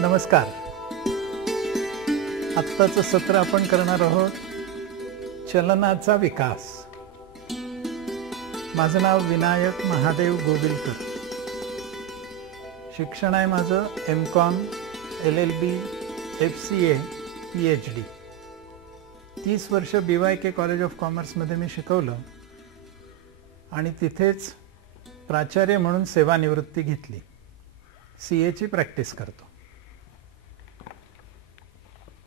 नमस्कार. आत्ताचं सत्र आपण करणार आहोत चलनाचा विकास. माझं नाव विनायक महादेव गोविलकर. शिक्षण आहे माझं M.Com, LLB, FCA, PhD. 30 वर्ष BYK कॉलेज ऑफ कॉमर्समध्ये मी शिकवलं आणि तिथेच प्राचार्य म्हणून सेवानिवृत्ती घेतली. CA ची प्रॅक्टिस करतो.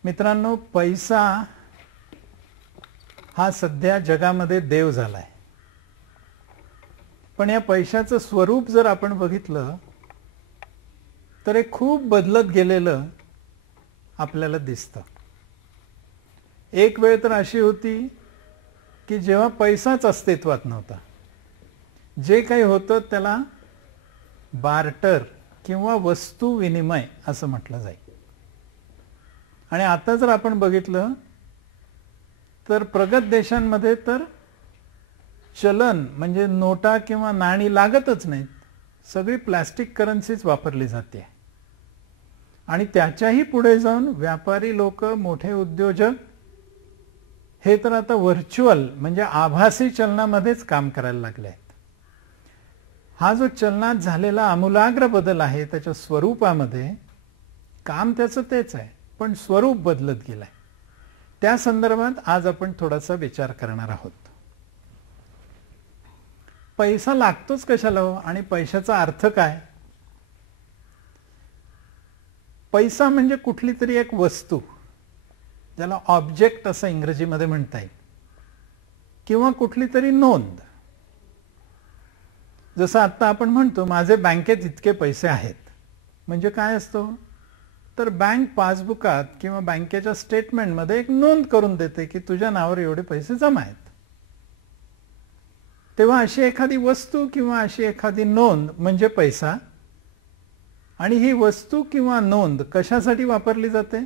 मित्रांनो, पैसा हा सध्या जगामध्ये देव झालाय. पण या पैशाचं स्वरूप जर आपण बघितलं तर हे खूप बदलत गेलेलं आपल्याला दिसतं. एक वेळ तर अशी होती की जेव्हा पैसाच अस्तित्वात नव्हता. जे काही होतं त्याला बार्टर किंवा वस्तू विनिमय असं म्हटलं जाईल. आणि आता जर आपण बघितलं तर प्रगत देशांमध्ये तर चलन म्हणजे नोटा किंवा नाणी लागतच नाहीत. सगळी प्लास्टिक करन्सीच वापरली जाते. आणि त्याच्याही पुढे जाऊन व्यापारी लोक, मोठे उद्योजक हे तर आता व्हर्च्युअल म्हणजे आभासी चलनामध्येच काम करायला लागले आहेत. हा जो चलनात झालेला आमूलाग्र बदल आहे त्याच्या स्वरूपामध्ये, काम त्याचं तेच आहे पण स्वरूप बदलत गेलंय. त्या संदर्भात आज आपण थोडासा विचार करणार आहोत. पैसा लागतोच कशाला हो आणि पैशाचा अर्थ काय? पैसा म्हणजे कुठली तरी एक वस्तू, ज्याला ऑब्जेक्ट असं इंग्रजीमध्ये म्हणता येईल, किंवा कुठली तरी नोंद. जसं आता आपण म्हणतो माझे बँकेत इतके पैसे आहेत, म्हणजे काय असतो तर बँक पासबुकात किंवा बँकेच्या स्टेटमेंटमध्ये एक नोंद करून देते की तुझ्या नावावर एवढे पैसे जमा आहेत. तेव्हा अशी एखादी वस्तू किंवा अशी एखादी नोंद म्हणजे पैसा. आणि ही वस्तू किंवा नोंद कशासाठी वापरली जाते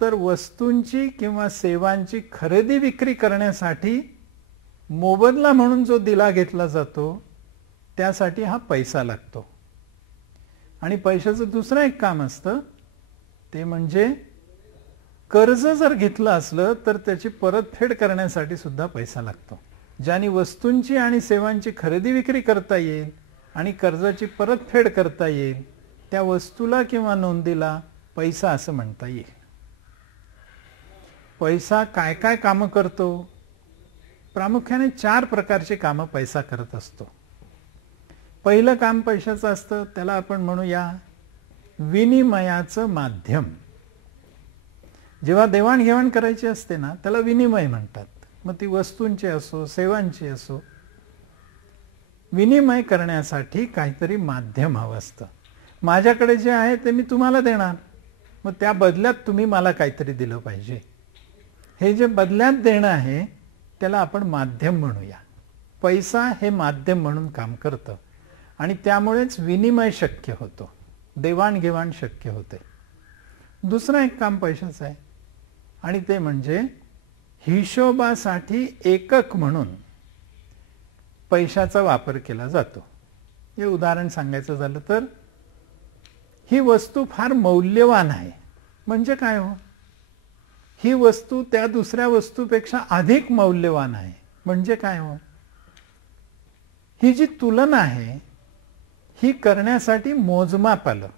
तर वस्तूंची किंवा सेवांची खरेदी विक्री करण्यासाठी मोबदला म्हणून जो दिला घेतला जातो त्यासाठी हा पैसा लागतो. आणि पैशाचं दुसरं एक काम असतं ते म्हणजे कर्ज जर घेतलं असलं तर त्याची परतफेड करण्यासाठी सुद्धा पैसा लागतो. ज्याने वस्तूंची आणि सेवांची खरेदी विक्री करता येईल आणि कर्जाची परतफेड करता येईल त्या वस्तूला किंवा नोंदीला पैसा असं म्हणता येईल. पैसा काय काय कामं करतो? प्रामुख्याने 4 प्रकारची कामं पैसा करत असतो. पहिलं काम पैशाचं असतं त्याला आपण म्हणूया विनिमयाचं माध्यम. जेव्हा देवाणघेवाण करायची असते ना त्याला विनिमय म्हणतात. मग ती वस्तूंची असो सेवांची असो, विनिमय करण्यासाठी काहीतरी माध्यम हवं असतं. माझ्याकडे जे आहे ते मी तुम्हाला देणार, मग त्या बदल्यात तुम्ही मला काहीतरी दिलं पाहिजे. हे जे बदल्यात देणं आहे त्याला आपण माध्यम म्हणूया. पैसा हे माध्यम म्हणून काम करतं आणि त्यामुळेच विनिमय शक्य होतो, देवाणघेवाण शक्य होते. दुसरं एक काम पैशाचं आहे आणि ते म्हणजे हिशोबासाठी एकक म्हणून पैशाचा वापर केला जातो. हे उदाहरण सांगायचं झालं तर ही वस्तू फार मौल्यवान आहे. म्हणजे काय हो? ही वस्तू त्या दुसऱ्या वस्तूपेक्षा अधिक मौल्यवान आहे. म्हणजे काय हो? ही जी तुलना आहे ही करण्यासाठी मोजमाप आलं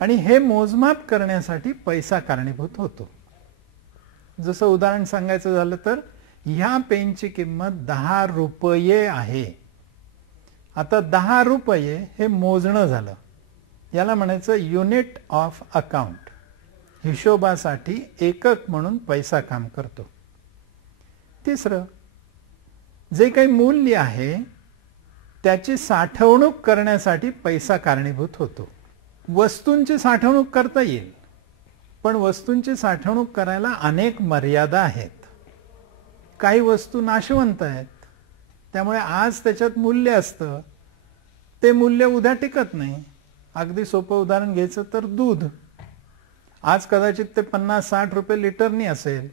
आणि हे मोजमाप करण्यासाठी पैसा कारणीभूत होतो. जसं उदाहरण सांगायचं झालं तर ह्या पेनची किंमत 10 रुपये आहे. आता 10 रुपये हे मोजणं झालं. याला म्हणायचं युनिट ऑफ अकाउंट. हिशोबासाठी एकक म्हणून पैसा काम करतो. तिसरं, जे काही मूल्य आहे त्याची साठवणूक करण्यासाठी पैसा कारणीभूत होतो. वस्तूंची साठवणूक करता येईल पण वस्तूंची साठवणूक करायला अनेक मर्यादा आहेत. काही वस्तू नाशवंत आहेत त्यामुळे आज त्याच्यात मूल्य असतं, ते मूल्य उद्या टिकत नाही. अगदी सोपं उदाहरण घ्यायचं तर दूध. आज कदाचित ते 50-60 रुपये लिटरनी असेल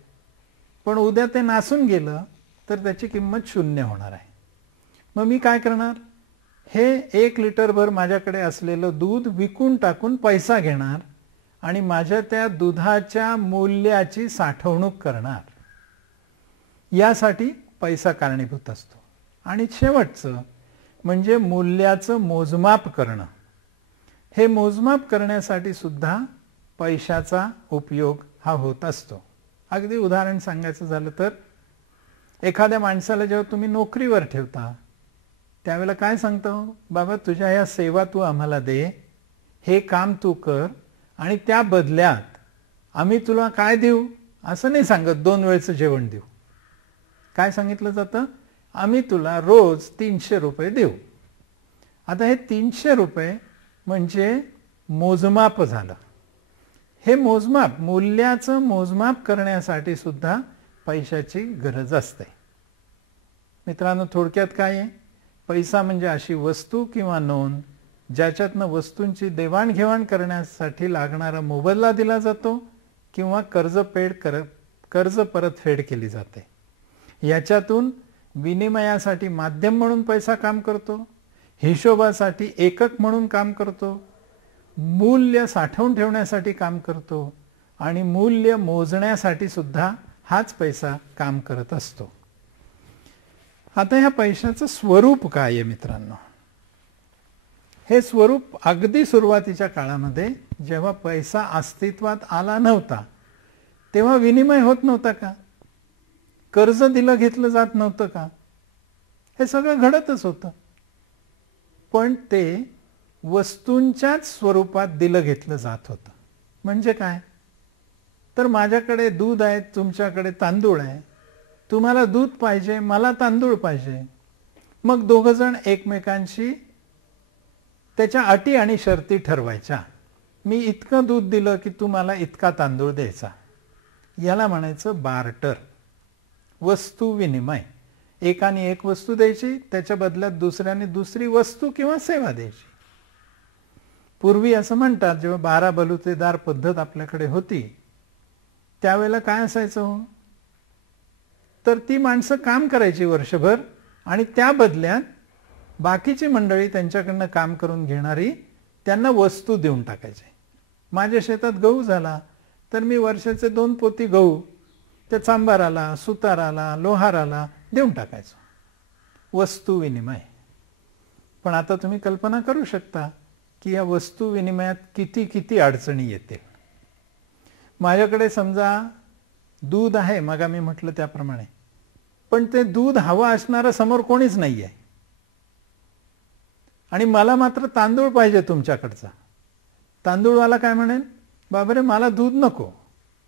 पण उद्या ते नासून गेलं तर त्याची किंमत 0 होणार आहे. मग मी काय करणार? हे 1 लिटरभर माझ्याकडे असलेलं दूध विकून टाकून पैसा घेणार आणि माझ्या त्या दुधाच्या मूल्याची साठवणूक करणार. यासाठी पैसा कारणीभूत असतो. आणि शेवटचं म्हणजे मूल्याचं मोजमाप करणं. हे मोजमाप करण्यासाठी सुद्धा पैशाचा उपयोग हा होत असतो. अगदी उदाहरण सांगायचं झालं तर एखाद्या माणसाला जेव्हा तुम्ही नोकरीवर ठेवता त्यावेळेला काय सांगतो, बाबा तुझ्या या सेवा तू आम्हाला दे, हे काम तू कर आणि त्या बदल्यात आम्ही तुला काय देऊ असं नाही सांगत, 2 वेळचं जेवण देऊ. काय सांगितलं जातं, आम्ही तुला रोज 300 रुपये देऊ. आता हे 300 रुपये म्हणजे मोजमाप झालं. हे मोजमाप, मूल्याचं मोजमाप करण्यासाठी सुद्धा पैशाची गरज असते. मित्रांनो, थोडक्यात काय आहे, पैसा म्हणजे अशी वस्तू किंवा नोंद ज्याच्यातनं वस्तूंची देवाणघेवाण करण्यासाठी लागणारा मोबदला दिला जातो किंवा कर्ज परतफेड केली जाते. याच्यातून विनिमयासाठी माध्यम म्हणून पैसा काम करतो, हिशोबासाठी एकक म्हणून काम करतो, मूल्य साठवून ठेवण्यासाठी काम करतो आणि मूल्य मोजण्यासाठी सुद्धा हाच पैसा काम करत असतो. आता ह्या पैशाचं स्वरूप काय आहे मित्रांनो? हे स्वरूप अगदी सुरुवातीच्या काळामध्ये जेव्हा पैसा अस्तित्वात आला नव्हता तेव्हा विनिमय होत नव्हता का? कर्ज दिलं घेतलं जात नव्हतं का? हे सगळं घडतच होतं. पण ते वस्तूंच्याच स्वरूपात दिलं घेतलं जात होतं. म्हणजे काय तर माझ्याकडे दूध आहे, तुमच्याकडे तांदूळ आहे. तुम्हाला दूध पाहिजे, मला तांदूळ पाहिजे. मग दोघं जण एकमेकांशी त्याच्या अटी आणि शर्ती ठरवायच्या. मी इतकं दूध दिलं की तुम्हाला इतका तांदूळ द्यायचा. याला म्हणायचं बार्टर, वस्तू विनिमय. एकाने एक वस्तू द्यायची, त्याच्या बदल्यात दुसऱ्याने दुसरी वस्तू किंवा सेवा द्यायची. पूर्वी असं म्हणतात, जेव्हा 12 बलुतेदार पद्धत आपल्याकडे होती त्यावेळेला काय असायचं, तर ती माणसं काम करायची वर्षभर आणि त्या बदल्यात बाकीची मंडळी त्यांच्याकडनं काम करून घेणारी त्यांना वस्तू देऊन टाकायचे. माझ्या शेतात गहू झाला तर मी वर्षाचे 2 पोती गहू त्या चांभाराला, सुताराला, लोहाराला देऊन टाकायचो. वस्तू विनिमय. पण आता तुम्ही कल्पना करू शकता की या वस्तू विनिमयात किती किती अडचणी येतील. माझ्याकडे समजा दूध आहे, मग मी म्हटलं त्याप्रमाणे, पण ते दूध हवं असणारं समोर कोणीच नाही आहे आणि मला मात्र तांदूळ पाहिजे तुमच्याकडचा. तांदूळवाला काय म्हणेल, बाबरे मला दूध नको,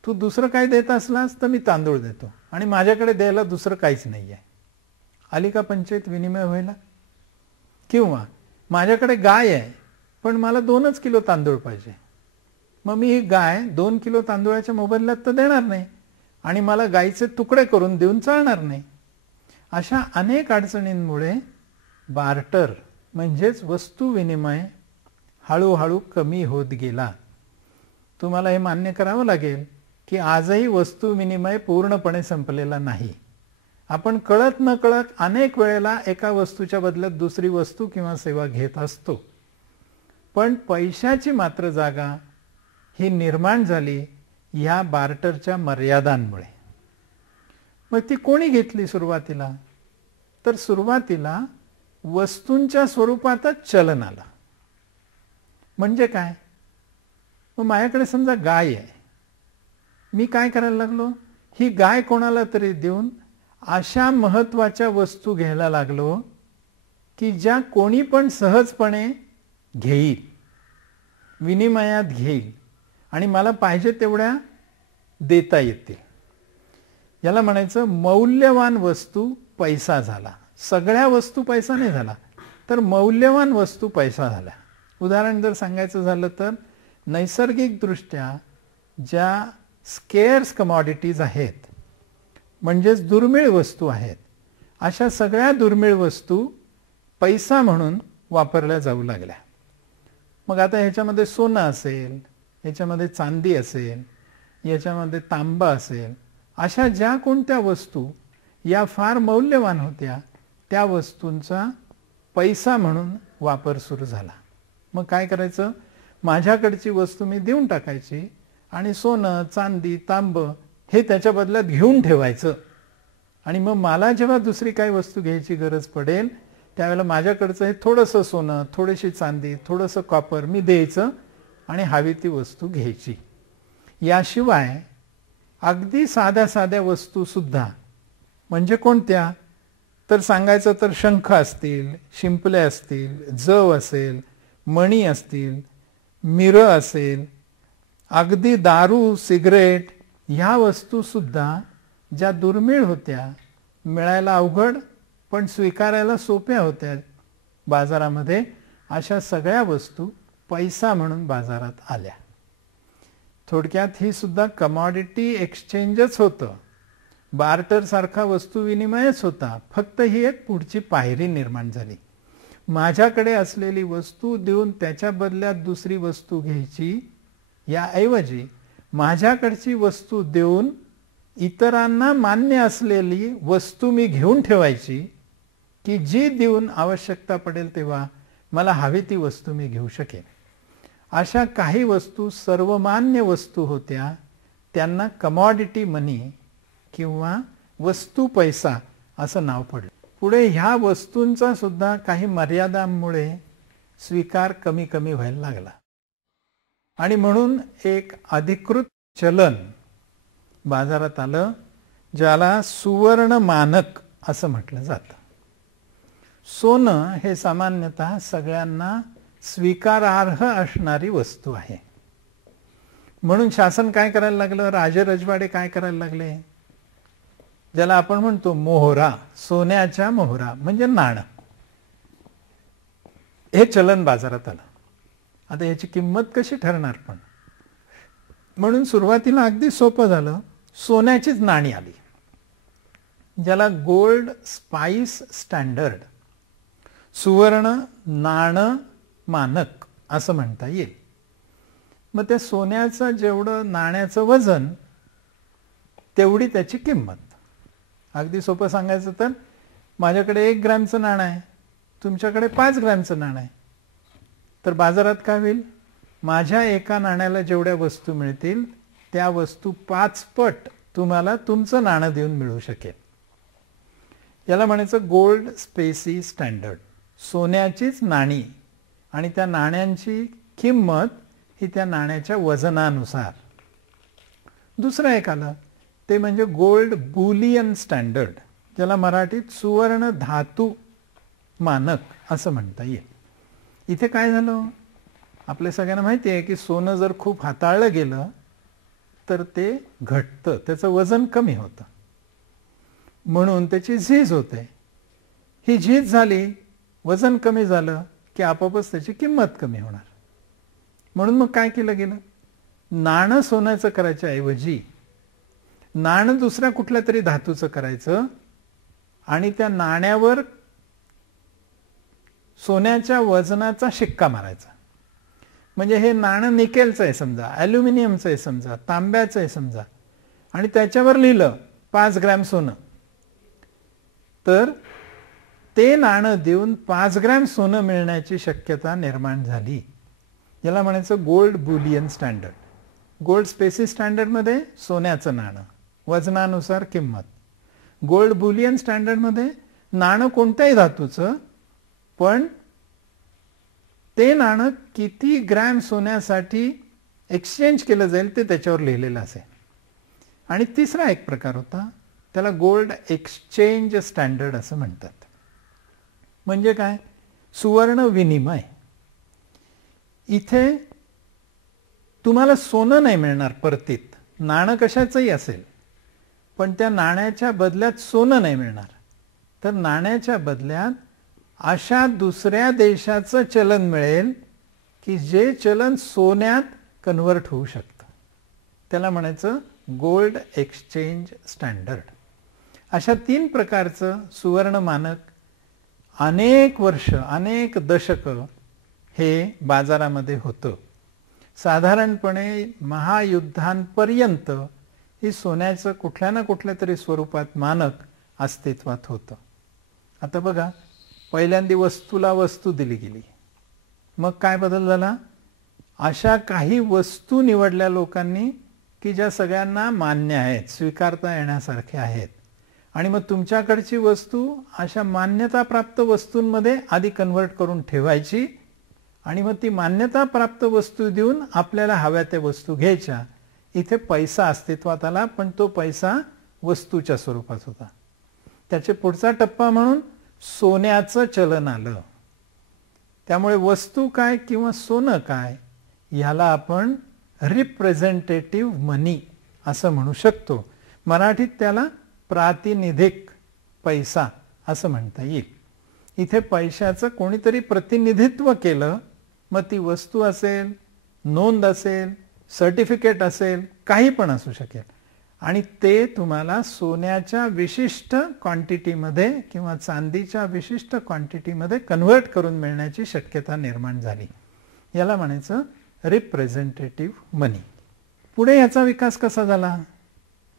तू दुसरं काय देत असलास तर मी तांदूळ देतो आणि माझ्याकडे द्यायला दुसरं काहीच नाही आहे. आली का पंचायत विनिमय व्हायला? किंवा माझ्याकडे गाय आहे पण मला 2च किलो तांदूळ पाहिजे. मग मी ही गाय 2 किलो तांदूळाच्या मोबदल्यात तर देणार नाही आणि मला गायीचे तुकडे करून देऊन चालणार नाही. अशा अनेक अडचणींमुळे बार्टर म्हणजेच वस्तू विनिमय हळूहळू कमी होत गेला. तुम्हाला हे मान्य करावं लागेल की आजही वस्तू विनिमय पूर्णपणे संपलेला नाही. आपण कळत न कळत अनेक वेळेला एका वस्तूच्या बदल्यात दुसरी वस्तू किंवा सेवा घेत असतो. पण पैशाची मात्र जागा ही निर्माण झाली ह्या बार्टरच्या मर्यादांमुळे. मग ती कोणी घेतली सुरुवातीला? तर सुरुवातीला वस्तूंच्या स्वरूपातच चलन आलं. म्हणजे काय, मग माझ्याकडे समजा गाय आहे, मी काय करायला लागलो, ही गाय कोणाला तरी देऊन अशा महत्वाच्या वस्तू घ्यायला लागलो की ज्या कोणी पण सहजपणे घेईल, विनिमयात घेईल आणि मला पाहिजे तेवढ्या देता येतील. याला म्हणायचं मौल्यवान वस्तू पैसा झाला. सगळ्या वस्तू पैसा नाही झाला, तर मौल्यवान वस्तू पैसा झाला. उदाहरण जर सांगायचं झालं तर नैसर्गिकदृष्ट्या ज्या स्केअर्स कमॉडिटीज आहेत, म्हणजेच दुर्मिळ वस्तू आहेत, अशा सगळ्या दुर्मिळ वस्तू पैसा म्हणून वापरल्या जाऊ लागल्या. मग आता ह्याच्यामध्ये सोनं असेल, ह्याच्यामध्ये चांदी असेल, याच्यामध्ये तांबा असेल, अशा ज्या कोणत्या वस्तू या फार मौल्यवान होत्या त्या वस्तूंचा पैसा म्हणून वापर सुरू झाला. मग काय करायचं, माझ्याकडची वस्तू मी देऊन टाकायची आणि सोनं चांदी तांब हे त्याच्या बदल्यात घेऊन ठेवायचं. आणि मग मला जेव्हा दुसरी काही वस्तू घ्यायची गरज पडेल त्यावेळेला माझ्याकडचं हे थोडंसं सोनं, थोडीशी चांदी, थोडंसं कॉपर मी द्यायचं आणि हवी ती वस्तू घ्यायची. याशिवाय अगदी साध्या साध्या वस्तू सुद्धा, म्हणजे कोणत्या तर सांगायचं तर शंख असतील, शिंपले असतील, जव असेल, मणी असतील, मिरं असेल, अगदी दारू सिगरेट ह्या वस्तू सुद्धा ज्या दुर्मिळ होत्या, मिळायला अवघड पण स्वीकारायला सोप्या होत्या बाजारामध्ये, अशा सगळ्या वस्तू पैसा म्हणून बाजारात आल्या. थोडक्यात ही सुद्धा कमॉडिटी एक्सचेंजच होतं, बार्टर सारखा वस्तू विनिमयच होता. फक्त ही एक पुढची पायरी निर्माण झाली. माझ्याकडे असलेली वस्तू देऊन त्याच्या बदल्यात दुसरी वस्तू घ्यायची, याऐवजी माझ्याकडची वस्तू देऊन इतरांना मान्य असलेली वस्तू मी घेऊन ठेवायची, की जी देऊन आवश्यकता पडेल तेव्हा मला हवी ती वस्तू मी घेऊ शकेन. अशा काही वस्तू सर्वमान्य वस्तू होत्या, त्यांना कमॉडिटी मनी किंवा वस्तू पैसा असं नाव पडलं. पुढे ह्या वस्तूंचा सुद्धा काही मर्यादांमुळे स्वीकार कमी कमी व्हायला लागला आणि म्हणून एक अधिकृत चलन बाजारात आलं, ज्याला सुवर्ण मानक असं म्हटलं जातं. सोनं हे सामान्यतः सगळ्यांना स्वीकारार्ह असणारी वस्तू आहे. म्हणून शासन काय करायला लागलं, राजे रजवाडे काय करायला लागले, ज्याला आपण म्हणतो मोहरा, सोन्याच्या मोहरा म्हणजे नाणं, हे चलन बाजारात आलं. आता याची किंमत कशी ठरणार, पण म्हणून सुरुवातीला अगदी सोपं झालं, सोन्याचीच नाणी आली, ज्याला गोल्ड स्पाइस स्टँडर्ड, सुवर्ण नाणं मानक असं म्हणता येईल. मग त्या सोन्याचं जेवढं नाण्याचं वजन तेवढी त्याची किंमत. अगदी सोपं सांगायचं तर माझ्याकडे 1 ग्रॅमचं नाणं आहे, तुमच्याकडे 5 ग्रॅमचं नाणं आहे, तर बाजारात काय होईल, माझ्या एका नाण्याला जेवढ्या वस्तू मिळतील त्या वस्तू 5 पट तुम्हाला तुमचं नाणं देऊन मिळू शकेल. याला म्हणायचं गोल्ड स्पेसी स्टँडर्ड, सोन्याचीच नाणी आणि त्या नाण्यांची किंमत ही त्या नाण्याच्या वजनानुसार. दुसरं एक आलं ते म्हणजे गोल्ड बुलियन स्टँडर्ड, ज्याला मराठीत सुवर्ण धातू मानक असं म्हणता येईल. इथे काय झालं, आपल्या सगळ्यांना माहिती आहे की सोनं जर खूप हाताळलं गेलं तर ते घटतं, त्याचं वजन कमी होतं, म्हणून त्याची झीज होते. ही झीज झाली, वजन कमी झालं की आपोआपच त्याची किंमत कमी होणार. म्हणून मग काय केलं गेलं, नाणं सोन्याचं करायच्या ऐवजी नाणं दुसऱ्या कुठल्या तरी धातूचं करायचं आणि त्या नाण्यावर सोन्याच्या वजनाचा शिक्का मारायचा. म्हणजे हे नाणं निकेलचं आहे समजा, ॲल्युमिनियमचं आहे समजा, तांब्याचं आहे समजा, आणि त्याच्यावर लिहिलं 5 ग्रॅम सोनं, तर ते नाणं देऊन 5 ग्रॅम सोनं मिळण्याची शक्यता निर्माण झाली. याला म्हणायचं gold bullion standard. Gold specie स्टँडर्डमध्ये सोन्याचं नाणं, वजनानुसार किंमत. गोल्ड बुलियन स्टँडर्डमध्ये नाणं कोणत्याही धातूचं, पण ते नाणं किती ग्रॅम सोन्यासाठी एक्सचेंज केलं जाईल ते त्याच्यावर लिहिलेलं असेल. आणि तिसरा एक प्रकार होता, त्याला गोल्ड एक्सचेंज स्टँडर्ड असं म्हणतात. म्हणजे काय, सुवर्ण विनिमय. इथे तुम्हाला सोनं नाही मिळणार परतीत, नाणं कशाचंही असेल, पण त्या नाण्याच्या बदल्यात सोनं नाही मिळणार, तर नाण्याच्या बदल्यात अशा दुसऱ्या देशाचं चलन मिळेल की जे चलन सोन्यात कन्व्हर्ट होऊ शकतं. त्याला म्हणायचं गोल्ड एक्सचेंज स्टँडर्ड. अशा 3 प्रकारचं सुवर्ण मानक अनेक वर्ष, अनेक दशकं हे बाजारामध्ये होतं. साधारणपणे महायुद्धांपर्यंत ही सोन्याचं कुठल्या ना कुठल्या तरी स्वरूपात मानक अस्तित्वात होतं. आता बघा, पहिल्यांदा वस्तूला वस्तू दिली गेली, मग काय बदल झाला? अशा काही वस्तू निवडल्या लोकांनी की ज्या सगळ्यांना मान्य आहेत, स्वीकारता येण्यासारख्या आहेत. आणि मग तुमच्याकडची वस्तू अशा मान्यताप्राप्त वस्तूंमध्ये आधी कन्व्हर्ट करून ठेवायची आणि मग ती मान्यताप्राप्त वस्तू देऊन आपल्याला हव्या त्या वस्तू घ्यायच्या. इथे पैसा अस्तित्वात आला, पण तो पैसा वस्तूच्या स्वरूपात होता. त्याचे पुढचा टप्पा म्हणून सोन्याचं चलन आलं. त्यामुळे वस्तू काय किंवा सोनं काय ह्याला आपण रिप्रेझेंटेटिव्ह मनी असं म्हणू शकतो. मराठीत त्याला प्रातिनिधिक पैसा असं म्हणता येईल. इथे पैशाचं कोणीतरी प्रतिनिधित्व केलं, मग ती वस्तू असेल, नोंद असेल, सर्टिफिकेट असेल, काही पण असू शकेल, आणि ते तुम्हाला सोन्याच्या विशिष्ट क्वांटिटीमध्ये किंवा चांदीच्या विशिष्ट क्वांटिटीमध्ये कन्व्हर्ट करून मिळण्याची शक्यता निर्माण झाली. याला म्हणायचं रिप्रेझेंटेटिव्ह मनी. पुढे याचा विकास कसा झाला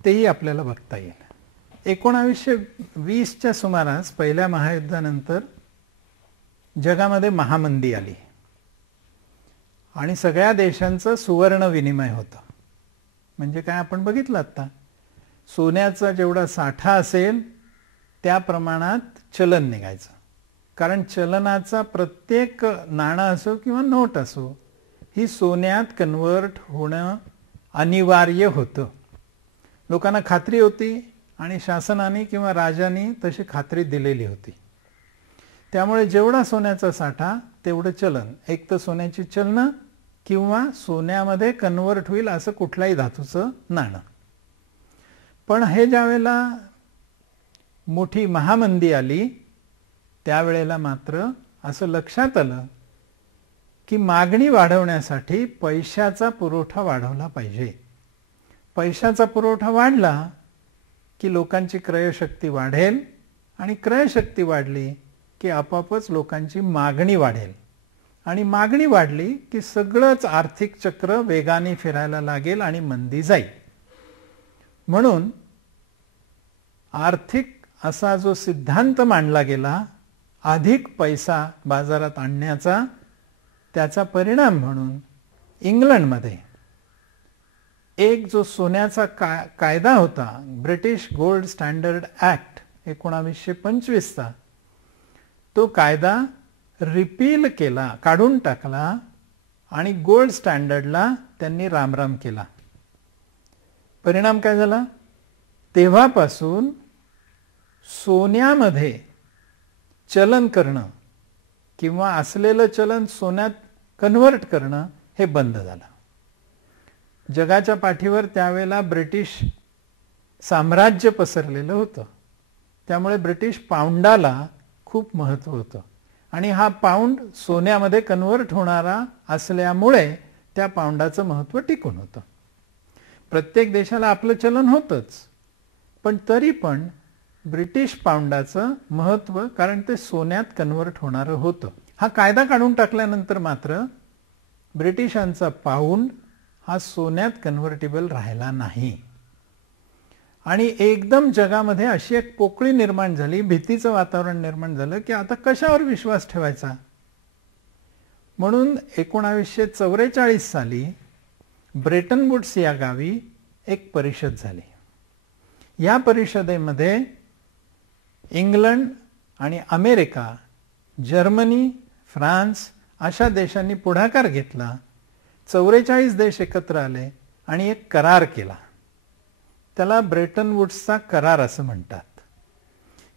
तेही आपल्याला बघता येईल. 1920च्या सुमारास पहिल्या महायुद्धानंतर जगामध्ये महामंदी आली आणि सगळ्या देशांचं सुवर्ण विनिमय होतं. म्हणजे काय आपण बघितलं आता, सोन्याचा जेवढा साठा असेल त्या प्रमाणात चलन निघायचं. कारण चलनाचा प्रत्येक नाणं असो किंवा नोट असो ही सोन्यात कन्व्हर्ट होणं अनिवार्य होतं. लोकांना खात्री होती आणि शासनाने किंवा राजाने तशी खात्री दिलेली होती. त्यामुळे जेवढा सोन्याचा साठा तेवढं चलन, एक तर सोन्याची चलनं किंवा सोन्यामध्ये कन्व्हर्ट होईल असं कुठल्याही धातूचं नाणं. पण हे ज्यावेळेला मोठी महामंदी आली त्यावेळेला मात्र असं लक्षात आलं की मागणी वाढवण्यासाठी पैशाचा पुरवठा वाढवला पाहिजे. पैशाचा पुरवठा वाढला की लोकांची क्रयशक्ती वाढेल आणि क्रयशक्ती वाढली की आपोआपच लोकांची मागणी वाढेल आणि मागणी वाढली की सगळंच आर्थिक चक्र वेगाने फिरायला लागेल आणि मंदी जाईल. म्हणून आर्थिक असा जो सिद्धांत मांडला गेला अधिक पैसा बाजारात आणण्याचा, त्याचा परिणाम म्हणून इंग्लंडमध्ये एक जो सोन्याचा कायदा होता, ब्रिटिश गोल्ड स्टँडर्ड ऍक्ट 1925चा, तो कायदा रिपील केला, काढून टाकला आणि गोल्ड स्टँडर्डला त्यांनी रामराम केला. परिणाम काय झाला? तेव्हापासून सोन्यामध्ये चलन करणं किंवा असलेलं चलन सोन्यात कन्व्हर्ट करणं हे बंद झालं. जगाच्या पाठीवर त्यावेळेला ब्रिटिश साम्राज्य पसरलेलं होतं. त्यामुळे ब्रिटिश पाऊंडाला खूप महत्त्व होतं आणि हा पाऊंड सोन्यामध्ये कन्व्हर्ट होणारा असल्यामुळे त्या पाऊंडाचं महत्त्व टिकून होतं. प्रत्येक देशाला आपलं चलन होतंच, पण तरी पण ब्रिटिश पाऊंडाचं महत्त्व, कारण ते सोन्यात कन्व्हर्ट होणारं होतं. हा कायदा काढून टाकल्यानंतर मात्र ब्रिटिशांचा पाऊंड हा सोन्यात कन्व्हर्टेबल राहिला नाही आणि एकदम जगामध्ये अशी एक पोकळी निर्माण झाली, भीतीचं वातावरण निर्माण झालं की आता कशावर विश्वास ठेवायचा. म्हणून 1944 साली ब्रेटन वुड्स या गावी एक परिषद झाली. या परिषदेमध्ये इंग्लंड आणि अमेरिका, जर्मनी, फ्रान्स अशा देशांनी पुढाकार घेतला. 44 देश एकत्र आले आणि एक करार केला. त्याला ब्रेटन वुड्सचा करार असं म्हणतात.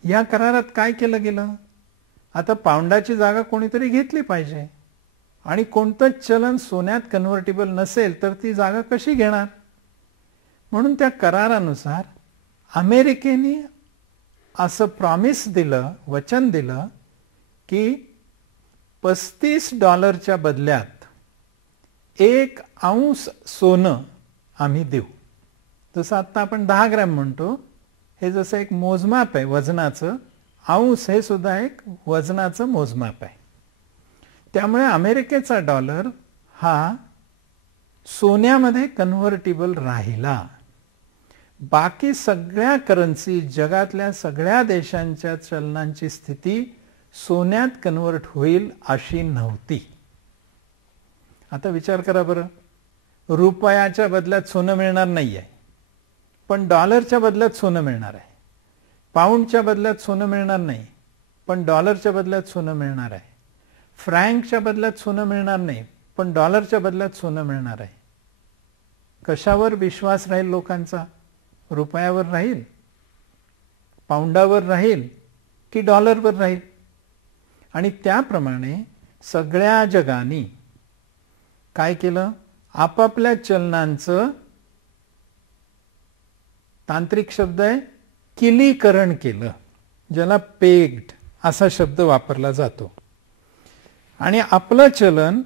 या करारात काय केलं गेलं? आता पाऊंडाची जागा कोणीतरी घेतली पाहिजे आणि कोणतंच चलन सोन्यात कन्व्हर्टेबल नसेल तर ती जागा कशी घेणार? म्हणून त्या करारानुसार अमेरिकेने असं प्रॉमिस दिलं, वचन दिलं की $35 बदल्यात 1 अंश सोनं आम्ही देऊ. जसं आता आपण 10 ग्रॅम म्हणतो, हे जसं एक मोजमाप आहे वजनाचं, अंश हे सुद्धा एक वजनाचं मोजमाप आहे. त्यामुळे अमेरिकेचा डॉलर हा सोन्यामध्ये कन्व्हर्टेबल राहिला. बाकी सगळ्या करन्सी, जगातल्या सगळ्या देशांच्या चलनांची स्थिती सोन्यात कन्व्हर्ट होईल अशी नव्हती. आता विचार करा बरं, रुपयाच्या बदल्यात सोनं मिळणार नाही आहे, पण डॉलरच्या बदल्यात सोनं मिळणार आहे. पाऊंडच्या बदल्यात सोनं मिळणार नाही, पण डॉलरच्या बदल्यात सोनं मिळणार आहे. फ्रँकच्या बदल्यात सोनं मिळणार नाही, पण डॉलरच्या बदल्यात सोनं मिळणार आहे. कशावर विश्वास राहील लोकांचा? रुपयावर राहील, पाऊंडावर राहील की डॉलरवर राहील? आणि त्याप्रमाणे सगळ्या जगाने काय केलं? आपापल्या चलनांचं, तांत्रिक शब्द आहे किलीकरण केलं, ज्याला पेग्ड असा शब्द वापरला जातो. आणि आपलं चलन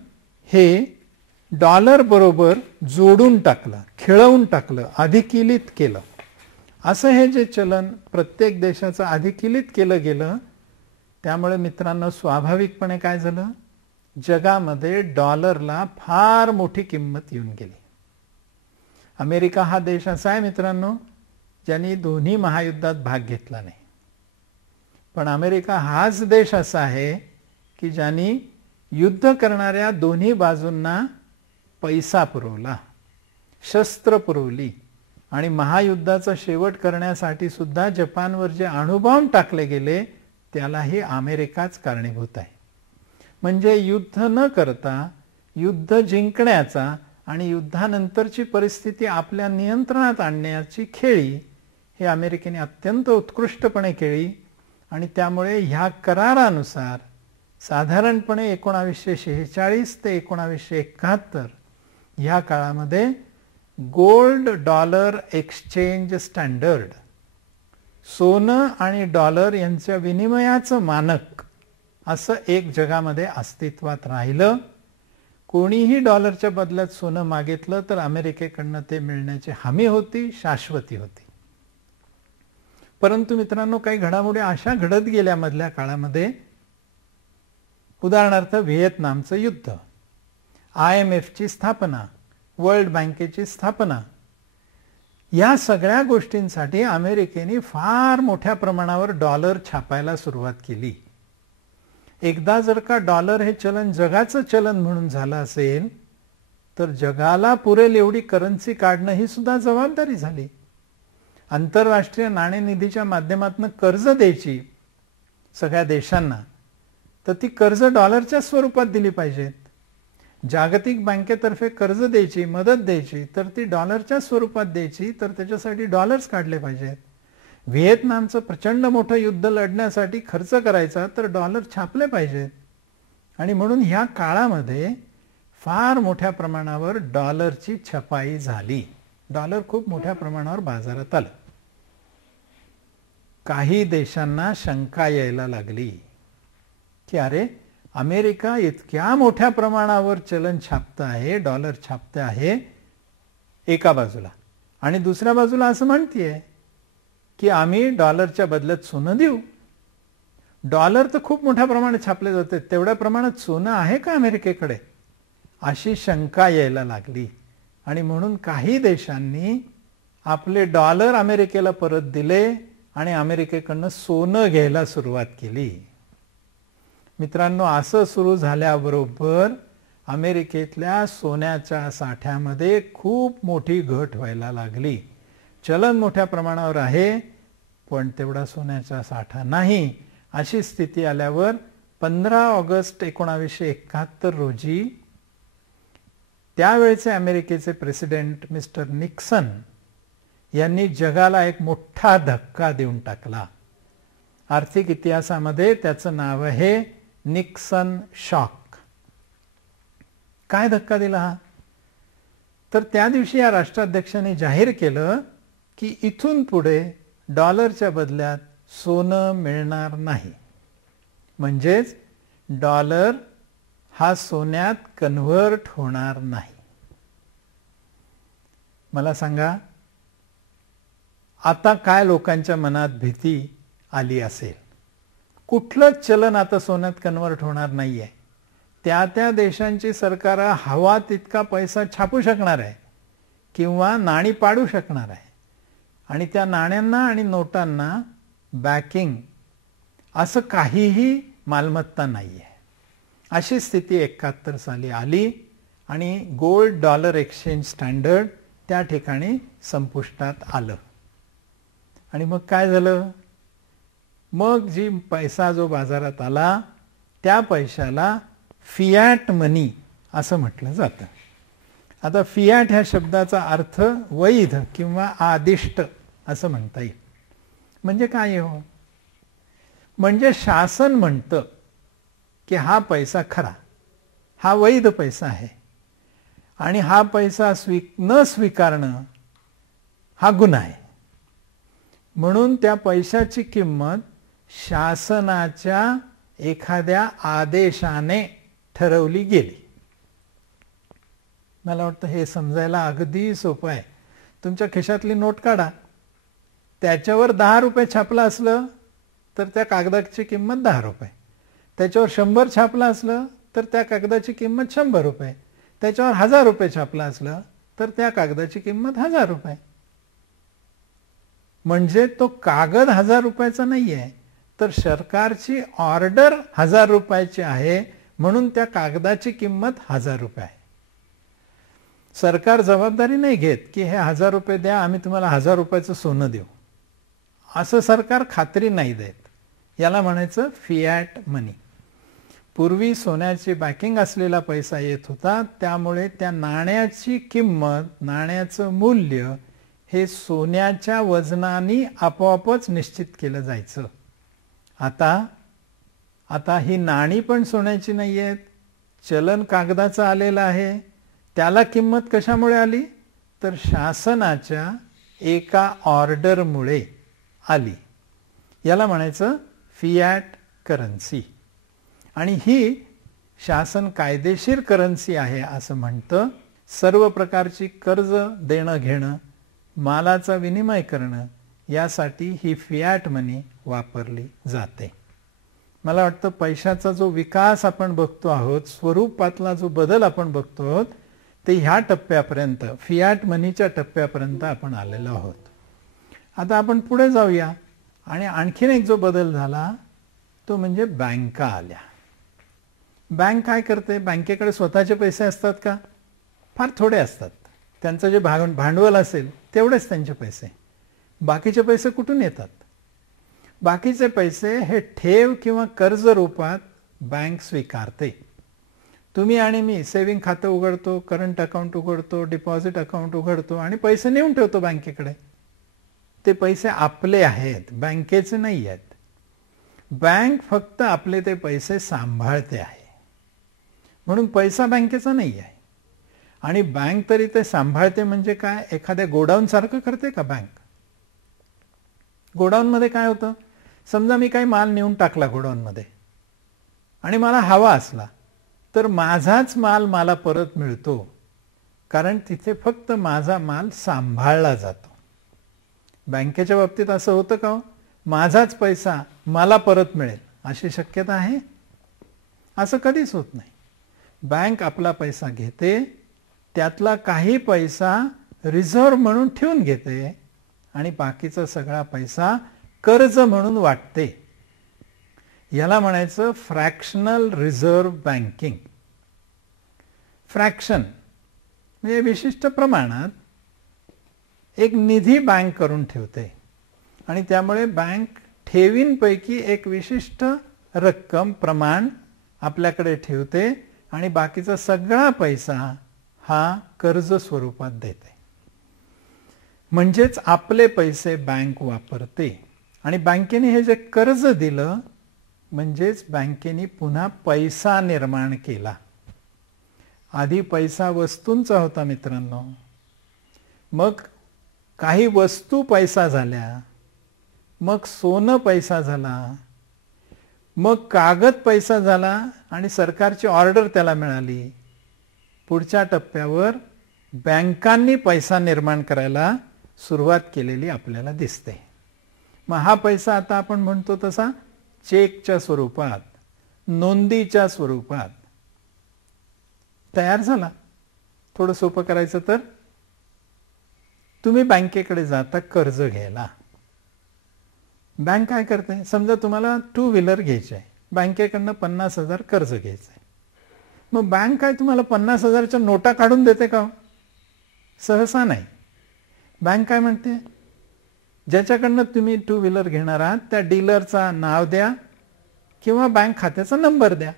हे डॉलर बरोबर जोडून टाकलं, खिळवून टाकलं, अधिकिलित केलं. असं हे जे चलन प्रत्येक देशाचं अधिकिलित केलं गेलं, त्यामुळे मित्रांनो स्वाभाविकपणे काय झालं? जगामध्ये डॉलरला फार मोठी किंमत येऊन गेली. अमेरिका हा देश असा आहे मित्रांनो, ज्यांनी दोन्ही महायुद्धात भाग घेतला नाही. पण अमेरिका हाच देश असा आहे की ज्यांनी युद्ध करणाऱ्या दोन्ही बाजूंना पैसा पुरवला, शस्त्र पुरवली, आणि महायुद्धाचा शेवट करण्यासाठी सुद्धा जपानवर जे अणुबॉम्ब टाकले गेले त्यालाही अमेरिकाच कारणीभूत आहे. म्हणजे युद्ध न करता युद्ध जिंकण्याचा आणि युद्धानंतरची परिस्थिती आपल्या नियंत्रणात आणण्याची खेळी हे अमेरिकेने अत्यंत उत्कृष्टपणे केली. आणि त्यामुळे ह्या करारानुसार साधारणपणे 1946 ते 1971 ह्या काळामध्ये गोल्ड डॉलर एक्सचेंज स्टँडर्ड, सोनं आणि डॉलर यांच्या विनिमयाचं मानक असं एक जगामध्ये अस्तित्वात राहिलं. कोणीही डॉलरच्या बदल्यात सोनं मागितलं तर अमेरिकेकडनं ते मिळण्याची हमी होती, शाश्वती होती. परंतु मित्रांनो काही घडामोडी अशा घडत गेल्या मधल्या काळामध्ये, उदाहरणार्थ व्हिएतनामचं युद्ध, IMFची स्थापना, वर्ल्ड बँकेची स्थापना, या सगळ्या गोष्टींसाठी अमेरिकेने फार मोठ्या प्रमाणावर डॉलर छापायला सुरुवात केली. एकदा जर का डॉलर हे चलन जगाचं चलन म्हणून झालं असेल तर जगाला पुरेल एवढी करन्सी काढणं ही सुद्धा जबाबदारी झाली. आंतरराष्ट्रीय नाणेनिधीच्या माध्यमातून कर्ज द्यायची सगळ्या देशांना, तर ती कर्ज डॉलरच्या स्वरूपात दिली पाहिजेत. जागतिक बँकेतर्फे कर्ज द्यायची, मदत द्यायची, तर ती डॉलरच्या स्वरूपात द्यायची, तर त्याच्यासाठी डॉलर्स काढले पाहिजेत. व्हिएतनामचं प्रचंड मोठं युद्ध लढण्यासाठी खर्च करायचा तर डॉलर छापले पाहिजेत. आणि म्हणून ह्या काळामध्ये फार मोठ्या प्रमाणावर डॉलरची छपाई झाली. डॉलर खूप मोठ्या प्रमाणावर बाजारात आलं. काही देशांना शंका यायला लागली की अरे, अमेरिका इतक्या मोठ्या प्रमाणावर चलन छापत आहे, डॉलर छापत आहे एका बाजूला, आणि दुसऱ्या बाजूला असं म्हणतीये की आम्ही डॉलरच्या बदल्यात सोनं देऊ. डॉलर तर खूप मोठ्या प्रमाणात छापले जाते, तेवढ्या प्रमाणात सोनं आहे का अमेरिकेकडे? अशी शंका यायला लागली. आणि म्हणून काही देशांनी आपले डॉलर अमेरिकेला परत दिले आणि अमेरिकेकडनं सोनं घ्यायला सुरुवात केली. मित्रांनो, असं सुरू झाल्याबरोबर अमेरिकेतल्या सोन्याच्या साठ्यामध्ये खूप मोठी घट व्हायला लागली. चलन मोठ्या प्रमाणावर आहे पण तेवढा सोन्याचा साठा नाही. अशी स्थिती आल्यावर 15 ऑगस्ट 1971 रोजी त्यावेळचे अमेरिकेचे प्रेसिडेंट मिस्टर निक्सन यांनी जगाला एक मोठा धक्का देऊन टाकला. आर्थिक इतिहासामध्ये त्याचं नाव आहे निक्सन शॉक. काय धक्का दिला हा? तर त्या दिवशी या राष्ट्राध्यक्षांनी जाहीर केलं की इथून पुढे डॉलरच्या बदल्यात सोनं मिळणार नाही. म्हणजेच डॉलर हा सोन्यात कन्व्हर्ट होणार नाही. मला सांगा, आता काय लोकांच्या मनात भीती आली असेल? कुठलंच चलन आता सोन्यात कन्व्हर्ट होणार नाहीये. त्या त्या देशांची सरकार हवा तितका पैसा छापू शकणार आहे किंवा नाणी पाडू शकणार आहे, आणि त्या नाण्यांना आणि नोटांना बॅकिंग असं काहीही मालमत्ता नाहीये. अशी स्थिती 71 साली आली आणि गोल्ड डॉलर एक्सचेंज स्टँडर्ड त्या ठिकाणी संपुष्टात आलं. आणि मग काय झालं, मग जी पैसा जो बाजारात आला त्या पैशाला फियाट मनी असं म्हटलं जातं. आता फियाट ह्या शब्दाचा अर्थ वैध किंवा आदिष्ट असं म्हणता येईल. म्हणजे काय हो, म्हणजे शासन म्हणतं की हा पैसा खरा, हा वैध पैसा आहे आणि हा पैसा न स्वीकारणं हा गुन्हा आहे. म्हणून त्या पैशाची किंमत शासनाच्या एखाद्या आदेशाने ठरवली गेली. मला वाटतं हे समजायला अगदी सोपं आहे. तुमच्या खिशातली नोट काढा, त्याच्यावर 10 रुपये छापलं असलं तर त्या कागदाची किंमत 10 रुपये, त्याच्यावर 100 छापलं असलं तर त्या कागदाची किंमत 100 रुपये, त्याच्यावर 1000 रुपये छापलं असलं तर त्या कागदाची किंमत 1000 रुपये. म्हणजे तो कागद 1000 रुपयाचा नाही आहे, तर सरकारची ऑर्डर 1000 रुपयाची आहे म्हणून त्या कागदाची किंमत 1000 रुपये आहे. सरकार जबाबदारी नाही घेत की हे 1000 रुपये द्या, आम्ही तुम्हाला 1000 रुपयाचं सोनं देऊ, असं सरकार खात्री नाही देत. याला म्हणायचं फियाट मनी. पूर्वी सोन्याची बॅकिंग असलेला पैसा येत होता, त्यामुळे त्या नाण्याची किंमत, नाण्याचं मूल्य हे सोन्याच्या वजनाने आपोआपच निश्चित केलं जायचं. आता ही नाणी पण सोन्याची नाही आहेत, चलन कागदाचं आलेलं आहे. त्याला किंमत कशामुळे आली, तर शासनाच्या एका ऑर्डरमुळे आली. याला म्हणायचं फियाट करन्सी. आणि ही शासन कायदेशीर करन्सी आहे असं म्हणतं. सर्व प्रकारची कर्ज देणं घेणं, मालाचा विनिमय करणं, यासाठी ही फियाट मनी वापरली जाते. मला वाटतं पैशाचा जो विकास आपण बघतो आहोत, स्वरूपातला जो बदल आपण बघतो आहोत, ते ह्या टप्प्यापर्यंत, फियाट मनीच्या टप्प्यापर्यंत आपण आलेलो आहोत. आता आपण पुढे जाऊया आणि आणखीन एक जो बदल झाला तो म्हणजे बँका आल्या. बँक काय करते, बँकेकडे स्वतःचे पैसे असतात का? फार थोडे असतात. त्यांचं जे भांडवल असेल तेवढेच त्यांचे पैसे. बाकीचे पैसे कुठून येतात? बाकीचे पैसे हे ठेव किंवा कर्ज रूपात बँक स्वीकारते. तुम्ही आणि मी सेव्हिंग खातं उघडतो, करंट अकाउंट उघडतो, डिपॉझिट अकाउंट उघडतो आणि पैसे नेऊन ठेवतो बँकेकडे. ते पैसे आपले आहेत, बँकेचे नाही आहेत. बँक फक्त आपले ते पैसे सांभाळते आहे, म्हणून पैसा बँकेचा नाही आहे. आणि बँक तरी ते सांभाळते म्हणजे काय, एखाद्या गोडाऊन सारखं करते का बँक? गोडाऊनमध्ये काय होतं, समजा मी काही माल नेऊन टाकला गोडाऊनमध्ये आणि मला हवा असला तर माझाच माल मला परत मिळतो, कारण तिथे फक्त माझा माल सांभाळला जातो. बँकेच्या बाबतीत असं होतं का हो? माझाच पैसा मला परत मिळेल अशी शक्यता आहे? असं कधीच होत नाही. बँक आपला पैसा घेते, त्यातला काही पैसा रिझर्व्ह म्हणून ठेवून घेते आणि बाकीचा सगळा पैसा कर्ज म्हणून वाटते. याला म्हणायचं फ्रॅक्शनल रिझर्व्ह बँकिंग. फ्रॅक्शन म्हणजे विशिष्ट प्रमाणात एक निधी बँक करून ठेवते आणि त्यामुळे बँक ठेवींपैकी एक विशिष्ट रक्कम प्रमाण आपल्याकडे ठेवते आणि बाकीचा सगळा पैसा हा कर्ज स्वरूपात देते. म्हणजेच आपले पैसे बँक वापरते. आणि बँकेने हे जे कर्ज दिलं म्हणजेच बँकेने पुन्हा पैसा निर्माण केला. आधी पैसा वस्तूंचा होता मित्रांनो, मग काही वस्तू पैसा झाल्या, मग सोनं पैसा झाला, मग कागद पैसा झाला आणि सरकारची ऑर्डर त्याला मिळाली. पुढच्या टप्प्यावर बँकांनी पैसा निर्माण करायला सुरुवात केलेली आपल्याला दिसते. मग हा पैसा आता आपण म्हणतो तसा चेकच्या स्वरूपात, नोंदीच्या स्वरूपात तयार झाला. थोडं सोपं करायचं तर तुम्ही बँकेकडे जाता कर्ज घ्यायला. बँक काय करते, समजा तुम्हाला 2 व्हीलर घ्यायची आहे, बँकेकडनं 50,000 कर्ज घ्यायचं आहे. मग बँक काय तुम्हाला 50,000च्या नोटा काढून देते का? सहसा नाही. बँक काय म्हणते, ज्याच्याकडनं तुम्ही 2 व्हीलर घेणार आहात त्या डीलरचा नाव द्या किंवा बँक खात्याचा नंबर द्या.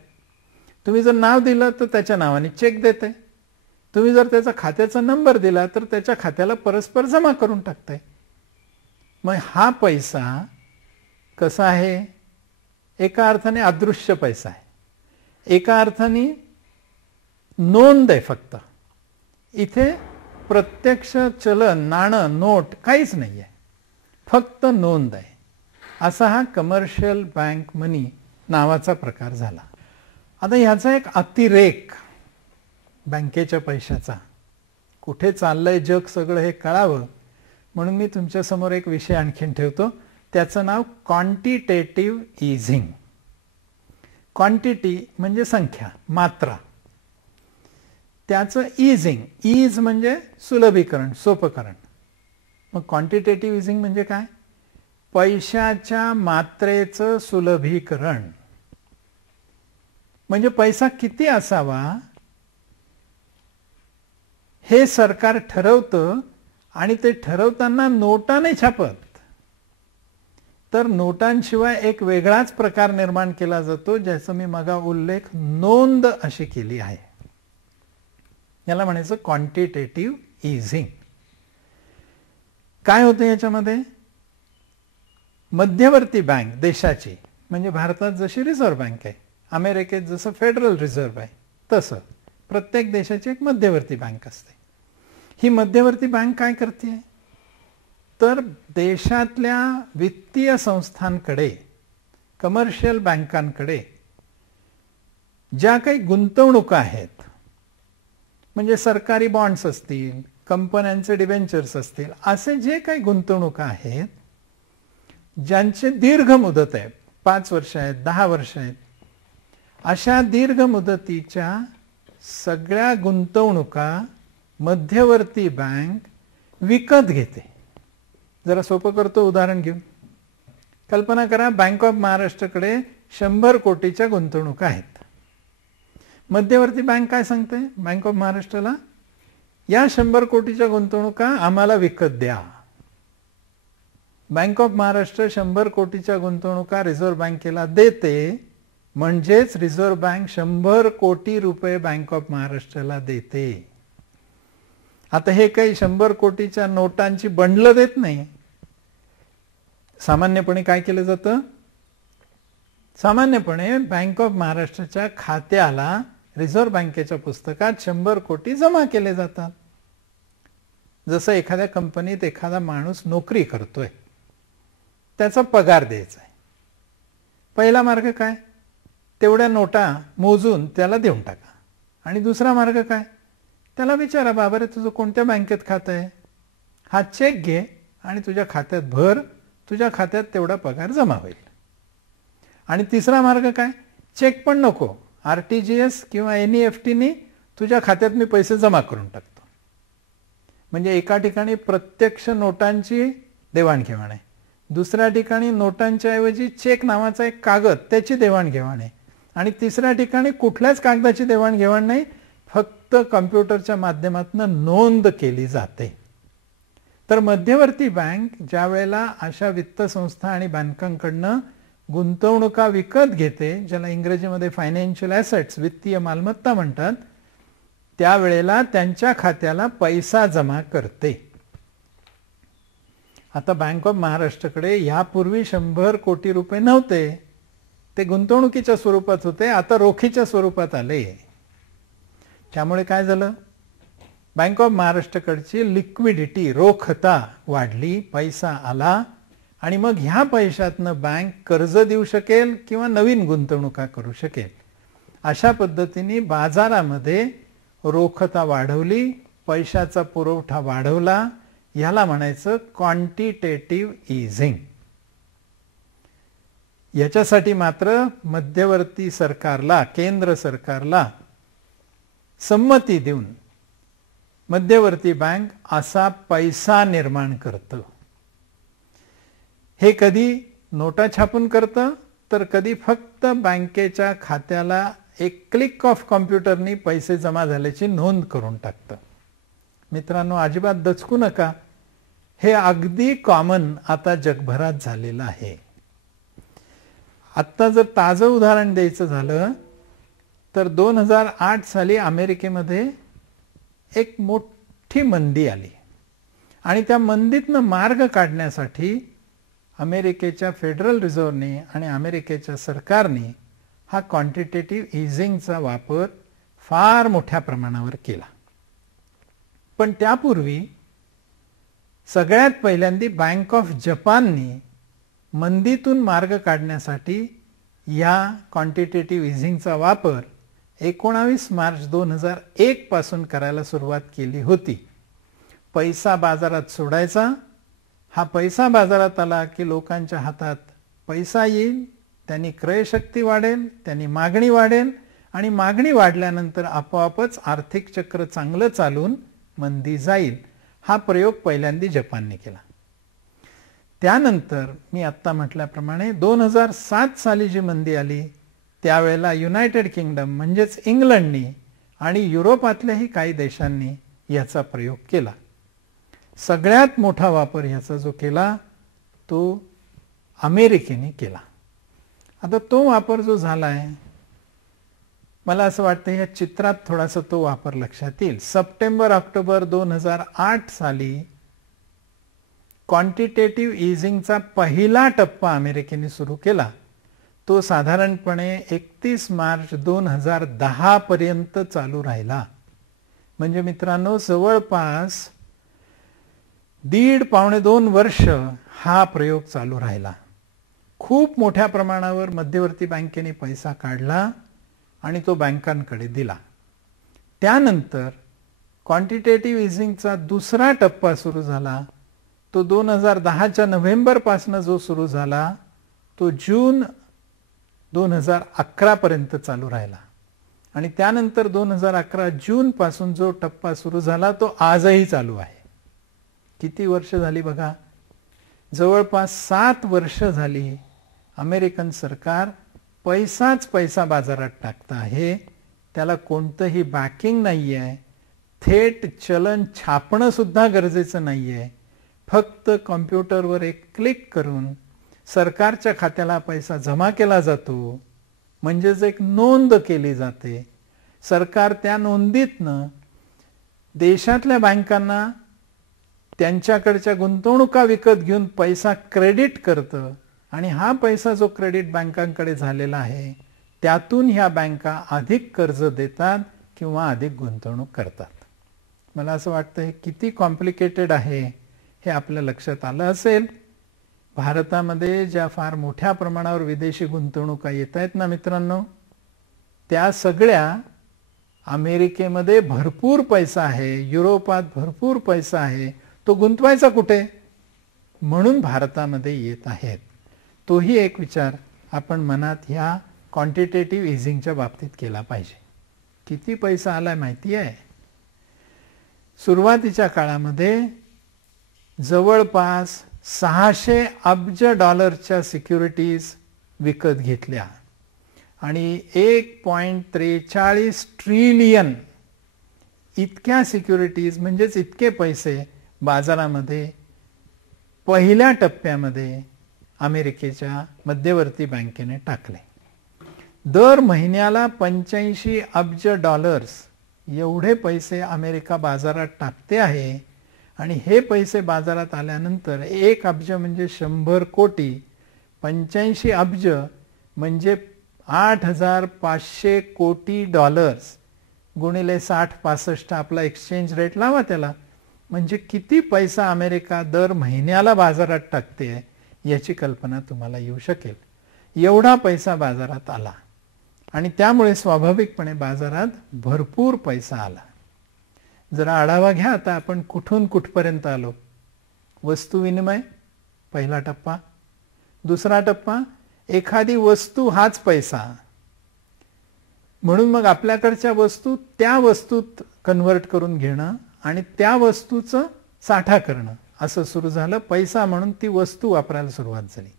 तुम्ही जर नाव दिलं तर त्याच्या नावाने चेक देते. तुम्ही जर त्याचा खात्याचा नंबर दिला तर त्याच्या खात्याला परस्पर जमा करून टाकते. मग हा पैसा कसा आहे? एका अर्थाने अदृश्य पैसा आहे, एका अर्थाने नोंद आहे. फक्त इथे प्रत्यक्ष चलन, नाणं, नोट काहीच नाही आहे, फक्त नोंद आहे. असा हा कमर्शियल बँक मनी नावाचा प्रकार झाला. आता ह्याचा एक अतिरेक बँकेच्या पैशाचा, कुठे चाललंय जग सगळं हे कळावं म्हणून मी तुमच्या समोर एक विषय आणखीन ठेवतो. त्याचं नाव क्वांटिटेटिव्ह इझिंग. क्वांटिटी म्हणजे संख्या, मात्रा. त्याचं इझिंग, इज म्हणजे सुलभीकरण, सोपकरण. मग क्वांटिटेटिव्ह इझिंग म्हणजे काय? पैशाच्या मात्रेचं सुलभीकरण. म्हणजे पैसा किती असावा हे सरकार ठरवतं आणि ते ठरवताना नोटा नाही छापत, तर नोटांशिवाय एक वेगळाच प्रकार निर्माण केला जातो, ज्याचा मी मगा उल्लेख नोंद अशी केली आहे. याला म्हणायचं क्वांटिटेटिव्ह इझिंग. काय होतं याच्यामध्ये? मध्यवर्ती बँक देशाची, म्हणजे भारतात जशी रिझर्व्ह बँक आहे, अमेरिकेत जसं फेडरल रिझर्व्ह आहे, तसं प्रत्येक देशाची एक मध्यवर्ती बँक असते. ही मध्यवर्ती बँक काय करते? तर देशातल्या वित्तीय संस्थांकडे, कमर्शियल बँकांकडे ज्या काही गुंतवणुका आहेत, म्हणजे सरकारी बॉन्ड्स असतील, कंपन्यांचे डिबेंचर्स असतील, असे जे काही गुंतवणुका आहेत ज्यांचे दीर्घ मुदत आहे, 5 वर्ष आहेत, 10 वर्ष आहेत, अशा दीर्घ मुदतीच्या सगळ्या गुंतवणुका मध्यवर्ती बँक विकत घेते. जरा सोपं करतो उदाहरण घेऊन. कल्पना करा, बँक ऑफ महाराष्ट्राकडे 100 कोटीच्या गुंतवणुका आहेत. मध्यवर्ती बँक काय सांगते बँक ऑफ महाराष्ट्राला? या 100 कोटीच्या गुंतवणुका आम्हाला विकत द्या. बँक ऑफ महाराष्ट्र 100 कोटीच्या गुंतवणुका रिझर्व्ह बँकेला देते, म्हणजेच रिझर्व्ह बँक 100 कोटी रुपये बँक ऑफ महाराष्ट्राला देते. आता हे काही 100 कोटीच्या नोटांची बंडलं देत नाही. सामान्यपणे काय केलं जातं? सामान्यपणे बँक ऑफ महाराष्ट्राच्या खात्याला रिझर्व्ह बँकेच्या पुस्तकात 100 कोटी जमा केले जातात. जसं एखाद्या कंपनीत एखादा माणूस नोकरी करतोय, त्याचा पगार द्यायचा आहे. पहिला मार्ग काय? तेवढ्या नोटा मोजून त्याला देऊन टाका. आणि दुसरा मार्ग काय? त्याला विचारा, बाबा रे तुझं कोणत्या बँकेत खातं आहे? हा चेक घे आणि तुझ्या खात्यात भर, तुझ्या खात्यात तेवढा पगार जमा होईल. आणि तिसरा मार्ग काय? चेक पण नको, RTGS किंवा NEFTनी तुझ्या खात्यात मी पैसे जमा करून टाकतो. म्हणजे एका ठिकाणी प्रत्यक्ष नोटांची देवाणघेवाण आहे, दुसऱ्या ठिकाणी नोटांच्या ऐवजी चेक नावाचा एक कागद, त्याची देवाणघेवाण आहे, आणि तिसऱ्या ठिकाणी कुठल्याच कागदाची देवाणघेवाण नाही, फक्त कम्प्युटरच्या माध्यमातून नोंद केली जाते. तर मध्यवर्ती बँक ज्या वेळेला अशा वित्त संस्था आणि बँकांकडनं गुंतवणुका विकत घेते, ज्याला इंग्रजीमध्ये फायनान्शियल ॲसेट्स, वित्तीय मालमत्ता म्हणतात, त्यावेळेला त्यांच्या खात्याला पैसा जमा करते. आता बँक ऑफ महाराष्ट्राकडे यापूर्वी 100 कोटी रुपये नव्हते, ते गुंतवणुकीच्या स्वरूपात होते, आता रोखीच्या स्वरूपात आले. त्यामुळे काय झालं? बँक ऑफ महाराष्ट्राकडची लिक्विडिटी, रोखता वाढली, पैसा आला, आणि मग ह्या पैशातनं बँक कर्ज देऊ शकेल किंवा नवीन गुंतवणुका करू शकेल. अशा पद्धतीने बाजारामध्ये रोखता वाढवली, पैशाचा पुरवठा वाढवला. ह्याला म्हणायचं क्वांटिटेटिव्ह इझिंग. याच्यासाठी मात्र मध्यवर्ती सरकारला, केंद्र सरकारला संमती देऊन मध्यवर्ती बँक असा पैसा निर्माण करतं. हे कधी नोटा छापून करतं, तर कधी फक्त बँकेच्या खात्याला एक क्लिक ऑफ कॉम्प्युटरनी पैसे जमा झाल्याची नोंद करून टाकतं. मित्रांनो, अजिबात दचकू नका. हे अगदी कॉमन आता जगभरात झालेलं आहे. आत्ता जर ताजं उदाहरण द्यायचं झालं तर 2008 साली अमेरिकेमध्ये एक मोठी मंदी आली आणि त्या मंदीतनं मार्ग काढण्यासाठी अमेरिकेच्या फेडरल रिझर्व्हने आणि अमेरिकेच्या सरकारने हा क्वांटिटेटिव्ह इझिंगचा वापर फार मोठ्या प्रमाणावर केला. पण त्यापूर्वी सगळ्यात पहिल्यांदा बँक ऑफ जपानने मंदीतून मार्ग काढण्यासाठी या क्वांटिटेटिव्ह इझिंगचा वापर 19 मार्च 2001 पासून करायला सुरुवात केली होती. पैसा बाजारात सोडायचा. हा पैसा बाजारात आला की लोकांच्या हातात पैसा येईल, त्यांनी क्रयशक्ती वाढेल, त्यांनी मागणी वाढेल आणि मागणी वाढल्यानंतर आपोआपच आर्थिक चक्र चांगलं चालून मंदी जाईल. हा प्रयोग पहिल्यांदा जपानने केला. त्यानंतर मी आत्ता म्हटल्याप्रमाणे 2007 साली जी मंदी आली त्यावेळेला युनायटेड किंगडम म्हणजेच इंग्लंडनी आणि युरोपातल्याही काही देशांनी याचा प्रयोग केला. सगळ्यात मोठा वापर ह्याचा जो केला तो अमेरिकेने केला. आता तो वापर जो झाला आहे, मला असं वाटतं या चित्रात थोडासा तो वापर लक्षात येईल. सप्टेंबर-ऑक्टोबर 2008 साली क्वांटिटेटिव्ह इझिंगचा पहिला टप्पा अमेरिकेने सुरू केला. तो साधारणपणे 31 मार्च 2010 पर्यंत चालू राहिला. म्हणजे मित्रांनो, जवळपास 1.5-2 वर्ष हा प्रयोग चालू राहिला. खूप मोठ्या प्रमाणावर मध्यवर्ती बँकेने पैसा काढला आणि तो बँकांकडे दिला. त्यानंतर क्वांटिटेटिव्ह इझिंगचा दुसरा टप्पा सुरू झाला. तो 2010च्या नोव्हेंबर पासून जो सुरू झाला तो जून 2011 पर्यंत चालू राहिला आणि त्यानंतर 2011 जून पासून जो टप्पा सुरू झाला तो आजही चालू आहे. किती वर्ष झाली बघा. जवळपास 7 वर्ष झाली अमेरिकन सरकार पैसा बाजारात टाकत आहे. त्याला कोणतंही बॅकिंग नाही आहे. थेट चलन छापणं सुद्धा गरजेचं नाही आहे. फक्त कॉम्प्युटरवर एक क्लिक करून सरकारच्या खात्याला पैसा जमा केला जातो. म्हणजेच एक नोंद केली जाते. सरकार त्या नोंदीतनं देशातल्या बँकांना त्यांच्याकडच्या गुंतवणुका विकत घेऊन पैसा क्रेडिट करतं आणि हा पैसा जो क्रेडिट बँकांकडे झालेला आहे त्यातून ह्या बँका अधिक कर्ज देतात किंवा अधिक गुंतवणूक करतात. मला असं वाटतं हे किती कॉम्प्लिकेटेड आहे हे आपल्या लक्षात आलं असेल. भारतामध्ये ज्या फार मोठ्या प्रमाणावर विदेशी गुंतवणुका येत आहेत ना मित्रांनो, त्या सगळ्या अमेरिकेमध्ये भरपूर पैसा आहे, युरोपात भरपूर पैसा आहे. तो गुंतवायचा कुठे? म्हणून भारतामध्ये येत आहेत. तोही एक विचार आपण मनात ह्या क्वांटिटेटिव्ह इझिंगच्या बाबतीत केला पाहिजे. किती पैसा आलाय माहिती आहे? सुरुवातीच्या काळामध्ये जवळपास 600 अब्ज डॉलरच्या सिक्युरिटीज विकत घेतल्या आणि 1.43 ट्रिलियन इतक्या सिक्युरिटीज म्हणजेच इतके पैसे बाजारामध्ये पहिल्या टप्प्यामध्ये अमेरिकेच्या मध्यवर्ती बँकेने टाकले. दर महिन्याला 85 अब्ज डॉलर्स एवढे पैसे अमेरिका बाजारात टाकते आहे आणि हे पैसे बाजारात आल्यानंतर 1 अब्ज म्हणजे 100 कोटी, 85 अब्ज म्हणजे 8,500 कोटी डॉलर्स गुणिले 60-65 आपला एक्सचेंज रेट लावा त्याला. म्हणजे किती पैसा अमेरिका दर महिन्याला बाजारात टाकते याची कल्पना तुम्हाला येऊ शकेल. एवढा पैसा बाजारात आला आणि त्यामुळे स्वाभाविकपणे बाजारात भरपूर पैसा आला. जरा आढावा घ्या आता आपण कुठून कुठपर्यंत आलो. वस्तू विनिमय पहिला टप्पा. दुसरा टप्पा एखादी वस्तू हाच पैसा, म्हणून मग आपल्याकडच्या वस्तू त्या वस्तूत कन्व्हर्ट करून घेणं आणि त्या वस्तूचं साठा करणं असं सुरू झालं. पैसा म्हणून ती वस्तू वापरायला सुरुवात झाली.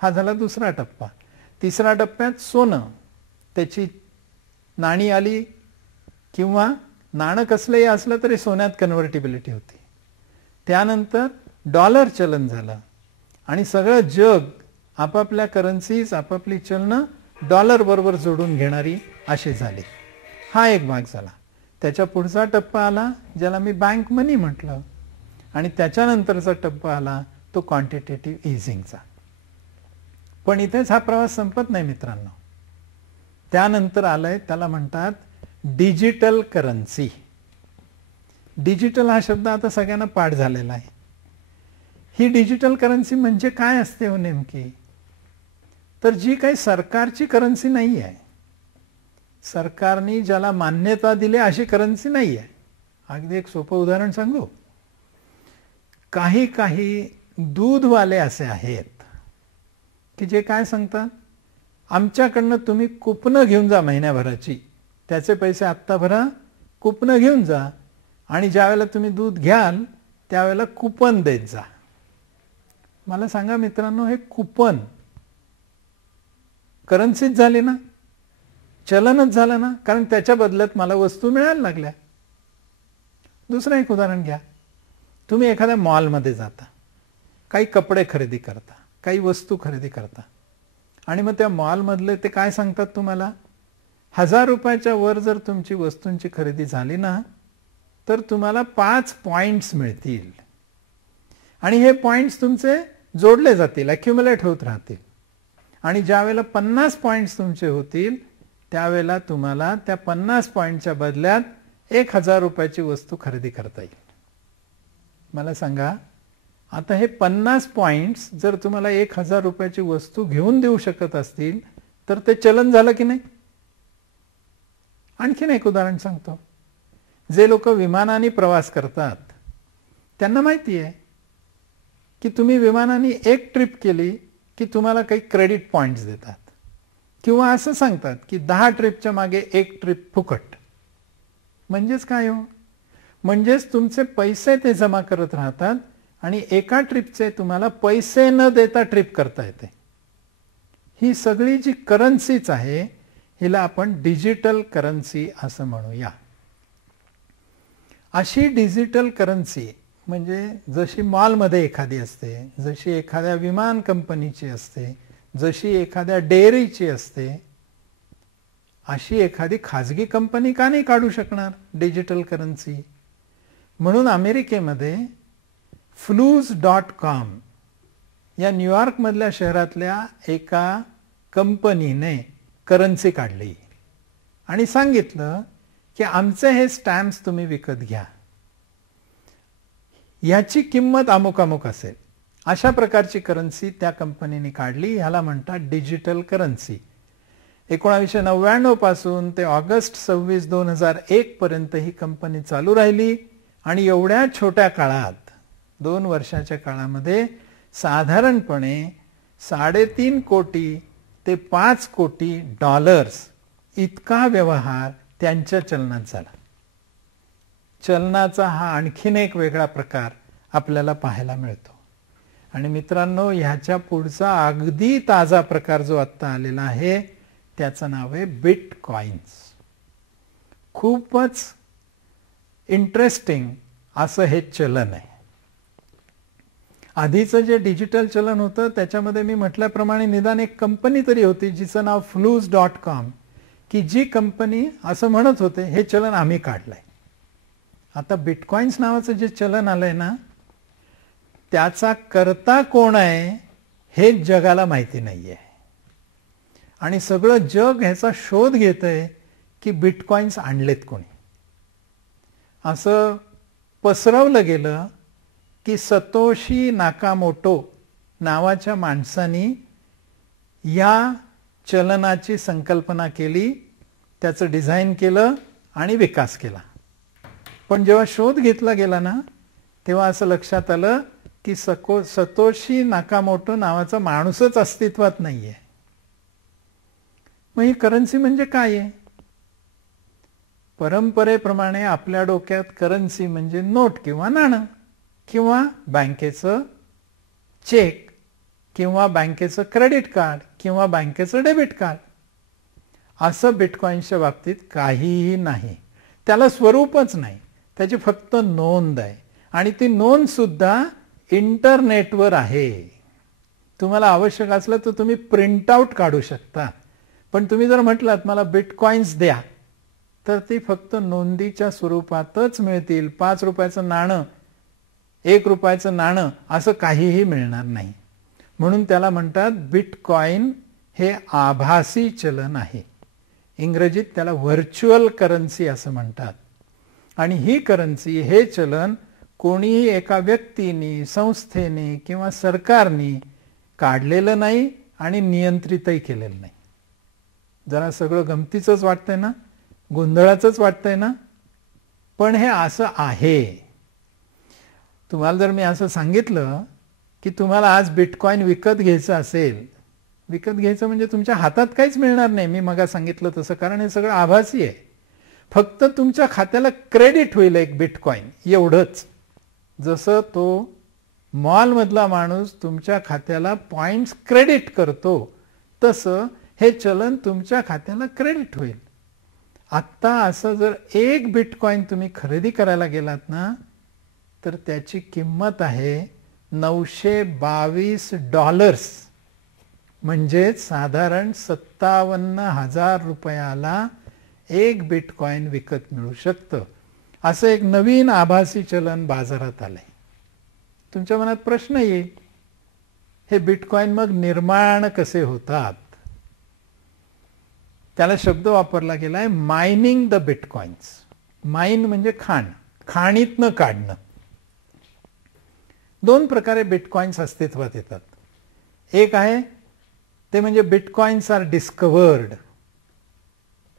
हा झाला दुसरा टप्पा. तिसऱ्या टप्प्यात सोनं, त्याची नाणी आली किंवा नाणं कसलंही असलं तरी सोन्यात कन्व्हर्टिबिलिटी होती. त्यानंतर डॉलर चलन झालं आणि सगळं जग आपापल्या करन्सीज, आपापली चलनं डॉलर बरोबर जोडून घेणारी अशी झाली. हा एक भाग झाला. त्याच्या पुढचा टप्पा आला ज्याला मी बँक मनी म्हटलं आणि त्याच्यानंतरचा टप्पा आला तो क्वांटिटेटिव्ह इझिंगचा. पण इथेच हा प्रवास संपत नाही मित्रांनो. त्यानंतर आलंय त्याला म्हणतात डिजिटल करन्सी. डिजिटल हा शब्द आता सगळ्यांना पाठ झालेला आहे. ही डिजिटल करन्सी म्हणजे काय असते हो नेमकी? तर जी काही सरकारची करन्सी नाही आहे, सरकारने ज्याला मान्यता दिली अशी करन्सी नाही आहे. अगदी एक सोपं उदाहरण सांगू. काही काही दूधवाले असे आहेत की जे काय सांगतात, आमच्याकडनं तुम्ही कुपनं घेऊन जा महिन्याभराची, त्याचे पैसे आत्ता भरा, कुपनं घेऊन जा आणि ज्यावेळेला तुम्ही दूध घ्याल त्यावेळेला कुपन देत जा. मला सांगा मित्रांनो, हे कुपन करन्सीच झाली ना, चलनच झालं ना, कारण त्याच्या बदल्यात मला वस्तू मिळायला लागल्या. दुसरं एक उदाहरण घ्या. तुम्ही एखाद्या मॉलमध्ये जाता, काही कपडे खरेदी करता, काही वस्तू खरेदी करता आणि मग त्या मॉलमधले ते काय सांगतात तुम्हाला, 1000 रुपयाच्या वर जर तुमची वस्तूंची खरेदी झाली ना तर तुम्हाला 5 पॉइंट्स मिळतील आणि हे पॉइंट्स तुमचे जोडले जातील, अक्युमुलेट होत राहतील आणि ज्यावेळेला 50 पॉइंट्स तुमचे होतील त्यावेळेला तुम्हाला त्या 50 पॉइंटच्या बदल्यात 1000 रुपयाची वस्तू खरेदी करता येईल. मला सांगा, आता हे 50 पॉइंट्स जर तुम्हाला 1000 रुपयाची वस्तू घेऊन देऊ शकत असतील तर ते चलन झालं की नाही? आणखीन एक उदाहरण सांगतो. जे लोक विमानाने प्रवास करतात त्यांना माहिती आहे की तुम्ही विमानाने एक ट्रिप केली की तुम्हाला काही क्रेडिट पॉइंट्स देतात किंवा असं सांगतात की 10 ट्रिपच्या मागे एक ट्रिप फुकट. म्हणजेच काय हो? म्हणजेच तुमचे पैसे ते जमा करत राहतात आणि एका ट्रिपचे तुम्हाला पैसे न देता ट्रिप करता येते. ही सगळी जी करन्सीच आहे हिला आपण डिजिटल करन्सी असं म्हणूया. अशी डिजिटल करन्सी म्हणजे जशी मॉलमध्ये एखादी असते, जशी एखाद्या विमान कंपनीची असते, जशी एखाद्या डेअरीची असते, अशी एखादी खाजगी कंपनी का नाही काढू शकणार डिजिटल करन्सी? म्हणून अमेरिकेमध्ये fluz.com या न्यूयॉर्क मधल्या शहरातल्या एका कंपनीने करन्सी काढली आणि सांगितलं की आमचे हे स्टॅम्प्स तुम्ही विकत घ्या, याची किंमत अमुक अमुक असेल. अशा प्रकारची करन्सी त्या कंपनीने काढली. ह्याला म्हणतात डिजिटल करन्सी. 1999 पासून ते ऑगस्ट 26, 2001 पर्यंत ही कंपनी चालू राहिली आणि एवढ्या छोट्या काळात 2 वर्षाच्या काळामध्ये साधारणपणे 3.5 कोटी ते 5 कोटी डॉलर्स इतका व्यवहार त्यांच्या चलनात झाला. चलनाचा हा आणखीन एक वेगळा प्रकार आपल्याला पाहायला मिळतो. आणि मित्रांनो, ह्याच्या पुढचा अगदी ताजा प्रकार जो आत्ता आलेला आहे त्याचं नाव आहे बिटकॉइन्स. खूपच इंटरेस्टिंग असं हे चलन आहे. आधीचं जे डिजिटल चलन होतं त्याच्यामध्ये मी म्हटल्याप्रमाणे निदान एक कंपनी तरी होती जिचं नाव fluz.com, की जी कंपनी असं म्हणत होते हे चलन आम्ही काढलंय. आता बिटकॉइन्स नावाचं जे चलन आलंय ना त्याचा कर्ता कोण आहे हे जगाला माहिती नाहीये आणि सगळं जग ह्याचा शोध घेतंय की बिटकॉइन्स आणलेत कोणी. असं पसरवलं गेलं की सतोशी नाकामोटो नावाच्या माणसानी या चलनाची संकल्पना केली, त्याचं डिझाईन केलं आणि विकास केला. पण जेव्हा शोध घेतला गेला ना तेव्हा असं लक्षात आलं की सतोशी नाकामोटो नावाचा माणूसच अस्तित्वात नाहीये. मग ही करन्सी म्हणजे काय आहे? परंपरेप्रमाणे आपल्या डोक्यात करन्सी म्हणजे नोट किंवा नाणं किंवा बँकेचं चेक किंवा बँकेचं क्रेडिट कार्ड किंवा बँकेचं डेबिट कार्ड असं बिटकॉईन्सच्या बाबतीत काहीही नाही. त्याला स्वरूपच नाही, त्याची फक्त नोंद आहे. आणि ती नोंद सुद्धा इंटरनेटवर आहे. तुम्हाला आवश्यक असलं तर तुम्ही प्रिंट आउट काढू शकता. पण तुम्ही जर म्हटलात मला बिटकॉईन्स द्या, तर ती फक्त नोंदीच्या स्वरूपातच मिळतील. 5 रुपयाचं नाणं, 1 रुपयाचं नाणं असं काहीही मिळणार नाही. म्हणून त्याला म्हणतात बिटकॉईन हे आभासी चलन आहे. इंग्रजीत त्याला व्हर्च्युअल करन्सी असं म्हणतात. आणि ही करन्सी, हे चलन कोणीही एका व्यक्तीने, संस्थेने किंवा सरकारने काढलेलं नाही आणि नियंत्रितही केलेलं नाही. जरा सगळं गमतीचंच वाटतंय ना, गोंधळाचंच वाटतंय ना, पण हे असं आहे. तुम्हाला जर मी असं सांगितलं की तुम्हाला आज बिटकॉईन विकत घ्यायचं असेल, विकत घ्यायचं म्हणजे तुमच्या हातात काहीच मिळणार नाही, मी मग सांगितलं तसं, कारण हे सगळं आभासी आहे. फक्त तुमच्या खात्याला क्रेडिट होईल एक बिटकॉईन, एवढंच. जसं तो मॉलमधला माणूस तुमच्या खात्याला पॉइंट्स क्रेडिट करतो, तसं हे चलन तुमच्या खात्याला क्रेडिट होईल. आत्ता असं जर 1 बिटकॉईन तुम्ही खरेदी करायला गेलात ना, तर त्याची किंमत आहे $922, म्हणजे साधारण 57,000 रुपयाला 1 बिटकॉईन विकत मिळू शकतं. असं एक नवीन आभासी चलन बाजारात आलंय. तुमच्या मनात प्रश्न येईल, हे बिटकॉईन मग निर्माण कसे होतात? त्याला शब्द वापरला गेलाय मायनिंग द बिटकॉइन्स. माइन म्हणजे खाण, खाणीतनं काढणं. 2 प्रकारे बिटकॉइन्स अस्तित्वात येतात. एक आहे ते म्हणजे बिटकॉइन्स आर डिस्कवर्ड,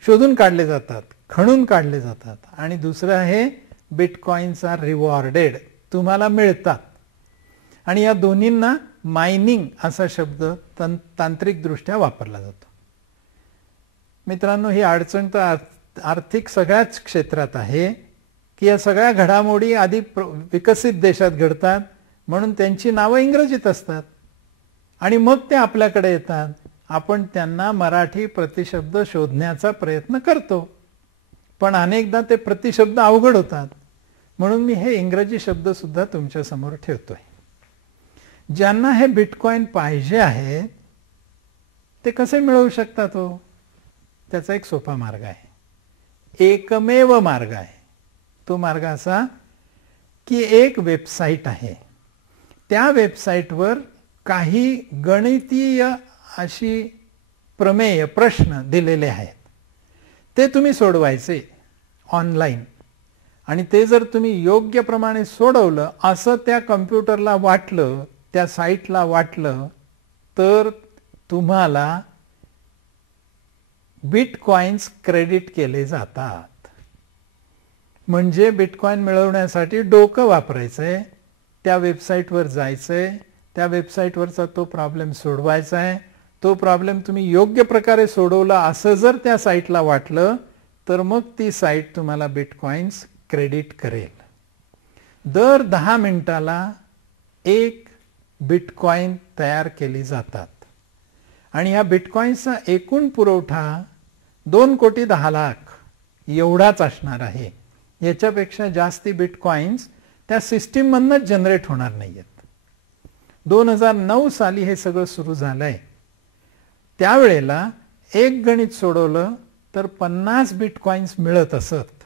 शोधून काढले जातात, खणून काढले जातात. आणि दुसरं आहे बिटकॉइन्स आर रिवॉर्डेड, तुम्हाला मिळतात. आणि या दोन्हींना मायनिंग असा शब्द तांत्रिकदृष्ट्या वापरला जातो. मित्रांनो, ही अडचण तर आर्थिक सगळ्याच क्षेत्रात आहे की या सगळ्या घडामोडी आधी विकसित देशात घडतात, म्हणून त्यांची नावं इंग्रजीत असतात आणि मग ते आपल्याकडे येतात. आपण त्यांना मराठी प्रतिशब्द शोधण्याचा प्रयत्न करतो, पण अनेकदा ते प्रतिशब्द अवघड होतात. म्हणून मी हे इंग्रजी शब्द सुद्धा तुमच्या समोर ठेवतोय. ज्यांना हे बिटकॉईन पाहिजे आहे ते कसे मिळवू शकतात? त्याचा एक सोपा मार्ग आहे, एकमेव मार्ग आहे. तो मार्ग असा की एक वेबसाईट आहे, त्या वेबसाईटवर काही गणितीय अशी प्रमेय, प्रश्न दिलेले आहेत. ते तुम्ही सोडवायचे ऑनलाईन, आणि ते जर तुम्ही योग्य प्रमाणे सोडवलं असं त्या कम्प्युटरला वाटलं, त्या साईटला वाटलं, तर तुम्हाला बिटकॉइन्स क्रेडिट केले जातात. म्हणजे बिटकॉइन मिळवण्यासाठी डोकं वापरायचंय, त्या वेबसाईटवर जायचंय, त्या वेबसाईटवरचा तो प्रॉब्लेम सोडवायचा आहे. तो प्रॉब्लेम तुम्ही योग्य प्रकारे सोडवला असं जर त्या साईटला वाटलं, तर मग ती साईट तुम्हाला बिटकॉइन्स क्रेडिट करेल. दर 10 मिनिटाला 1 बिटकॉइन तयार केली जातात. आणि या बिटकॉइन्सचा एकूण पुरवठा 2,10,00,000 एवढाच असणार आहे. याच्यापेक्षा जास्ती बिटकॉइन्स त्या सिस्टीम मधनच जनरेट होणार नाहीयेत. 2009 साली हे सगळं सुरू झालंय. त्यावेळेला एक गणित सोडवलं तर 50 बिटकॉइन्स मिळत असत.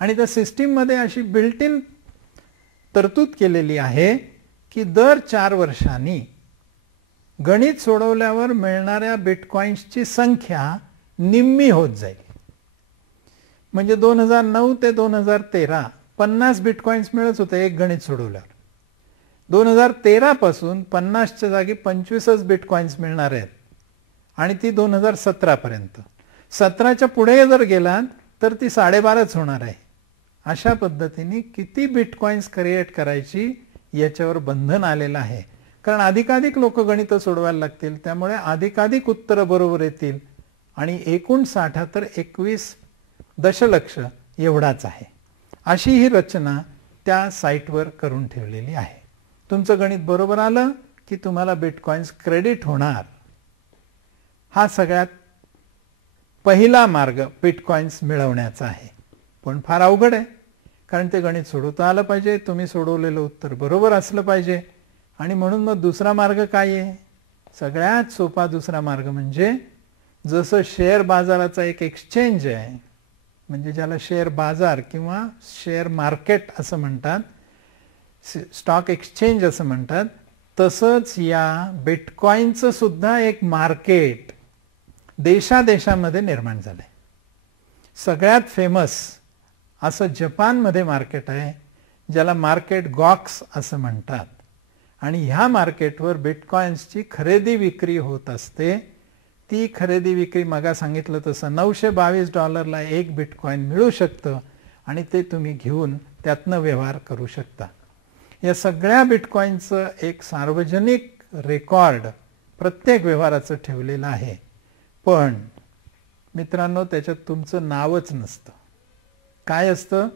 आणि त्या सिस्टीम मध्ये अशी बिल्ट इन तरतूद केलेली आहे की दर 4 वर्षांनी गणित सोडवल्यावर मिळणाऱ्या बिटकॉइन्सची संख्या निम्मी होत जाईल. म्हणजे 2009 ते 2013 50 बिटकॉइन्स मिळत होते एक गणित सोडवल्यावर. 2013 पासून 50च्या जागी 25च बिटकॉइन्स मिळणार आहेत, आणि ती 2017 पर्यंत. 17च्या पुढे जर गेलात तर ती 12.5च होणार आहे. अशा पद्धतीने किती बिटकॉइन्स क्रिएट करायची याच्यावर बंधन आलेलं आहे. कारण अधिकाधिक लोक गणित सोडवायला लागतील, त्यामुळे अधिकाधिक उत्तर बरोबर येतील, आणि एकूण साठा तर 21 दशलक्ष एवढाच आहे. अशी ही रचना त्या साईटवर करून ठेवलेली आहे. तुमचं गणित बरोबर आलं की तुम्हाला बिटकॉइन्स क्रेडिट होणार. हा सगळ्यात पहिला मार्ग बिटकॉइन्स मिळवण्याचा आहे. पण फार अवघड आहे, कारण ते गणित सोडवता आलं पाहिजे, तुम्ही सोडवलेलं उत्तर बरोबर असलं पाहिजे. आणि म्हणून मग दुसरा मार्ग काय आहे? सगळ्यात सोपा दुसरा मार्ग म्हणजे जसं शेअर बाजाराचा एक एक्सचेंज आहे, म्हणजे ज्याला शेअर बाजार किंवा शेअर मार्केट असं म्हणतात, स्टॉक एक्सचेंज असं म्हणतात, तसंच या बिटकॉइनचं सुद्धा एक मार्केट देशादेशामध्ये निर्माण झालंय. सगळ्यात फेमस असं जपानमध्ये मार्केट आहे, ज्याला मार्केट गॉक्स असं म्हणतात. आणि ह्या मार्केटवर बिटकॉइन्सची खरेदी विक्री होत असते. ती खरेदी विक्री मगा सांगितलं तसं $922 एक बिटकॉइन मिळू शकतं आणि ते तुम्ही घेऊन त्यातनं व्यवहार करू शकता. या सगळ्या बिटकॉइनचं एक सार्वजनिक रेकॉर्ड प्रत्येक व्यवहाराचं ठेवलेलं आहे. पण मित्रांनो, त्याच्यात तुमचं नावच नसतं. काय असतं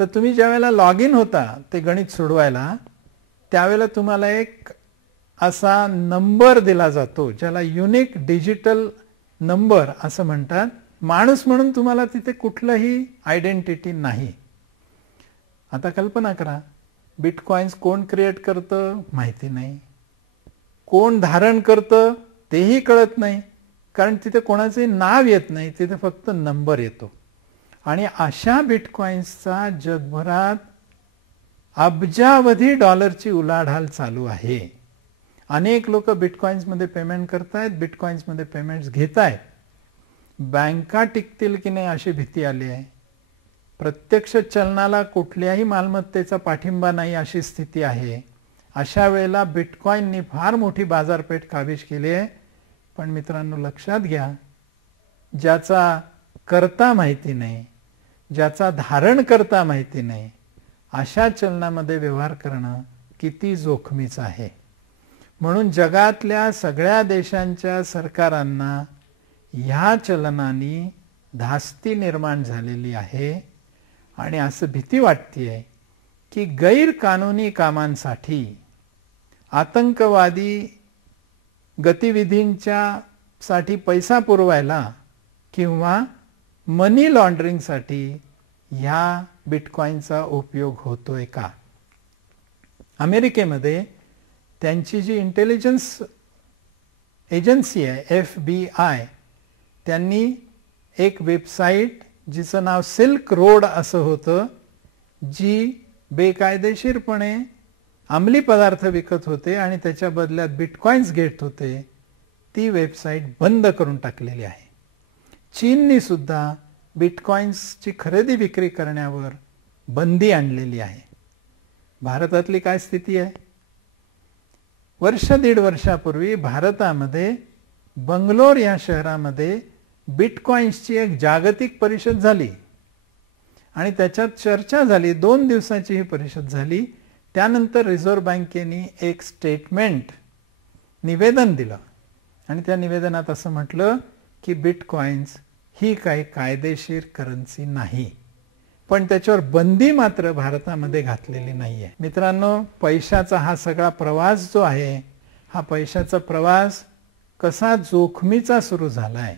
तर तुम्ही ज्यावेळेला लॉग इन होता ते गणित सोडवायला, त्यावेळेला तुम्हाला एक असा नंबर दिला जातो ज्याला युनिक डिजिटल नंबर असं म्हणतात. माणूस म्हणून तुम्हाला तिथे कुठलंही आयडेंटिटी नाही. आता कल्पना करा, बिटकॉइन्स कोण क्रिएट करतं माहिती नाही, कोण धारण करतं तेही कळत नाही, कारण तिथे कोणाचे नाव येत नाही, तिथे फक्त नंबर येतो. आणि अशा बिटकॉइन्सचा जगभरात अब्जावधी डॉलरची उलाढाल चालू आहे. अनेक लोक बिटकॉइन्समध्ये पेमेंट करतायत, बिटकॉइन्समध्ये पेमेंट्स घेतायत. बँका टिकतील की नाही अशी भीती आली आहे. प्रत्यक्ष चलनाला कुठल्याही मालमत्तेचा पाठिंबा नाही अशी स्थिती आहे. अशा वेळेला बिटकॉइननी फार मोठी बाजारपेठ काबीज केली आहे. पण मित्रांनो, लक्षात घ्या, ज्याचा करता माहिती नाही, ज्याचा धारण करता माहिती नाही, अशा चलनामध्ये व्यवहार करणं किती जोखमीचं आहे. म्हणून जगातल्या सगळ्या देशांच्या सरकारांना ह्या चलनाने धास्ती निर्माण झालेली आहे. आणि असं भीती वाटतेय की गैरकानूनी कामांसाठी, आतंकवादी गतिविधींच्या साठी पैसा पुरवायला किंवा मनी लॉन्ड्रिंगसाठी ह्या बिटकॉइनचा उपयोग होतोय का? अमेरिकेमध्ये त्यांची जी इंटेलिजन्स एजन्सी आहे FBI, त्यांनी एक वेबसाईट जिचं नाव सिल्क रोड असं होतं, जी बेकायदेशीरपणे अंमली पदार्थ विकत होते आणि त्याच्या बदल्यात बिटकॉइन्स घेत होते, ती वेबसाईट बंद करून टाकलेली आहे. चीननी सुद्धा बिटकॉइन्सची खरेदी विक्री करण्यावर बंदी आणलेली आहे. भारतातली काय स्थिती आहे? दीड वर्षापूर्वी भारतामध्ये बंगलोर या शहरामध्ये बिटकॉइन्सची एक जागतिक परिषद झाली आणि त्याच्यात चर्चा झाली. 2 दिवसाची ही परिषद झाली. त्यानंतर रिझर्व्ह बँकेने एक स्टेटमेंट, निवेदन दिलं आणि त्या निवेदनात असं म्हटलं की बिटकॉइन्स ही काही कायदेशीर करन्सी नाही, पण त्याच्यावर बंदी मात्र भारतामध्ये घातलेली नाहीये. मित्रांनो, पैशाचा हा सगळा प्रवास जो आहे, हा पैशाचा प्रवास कसा जोखमीचा सुरू झालाय.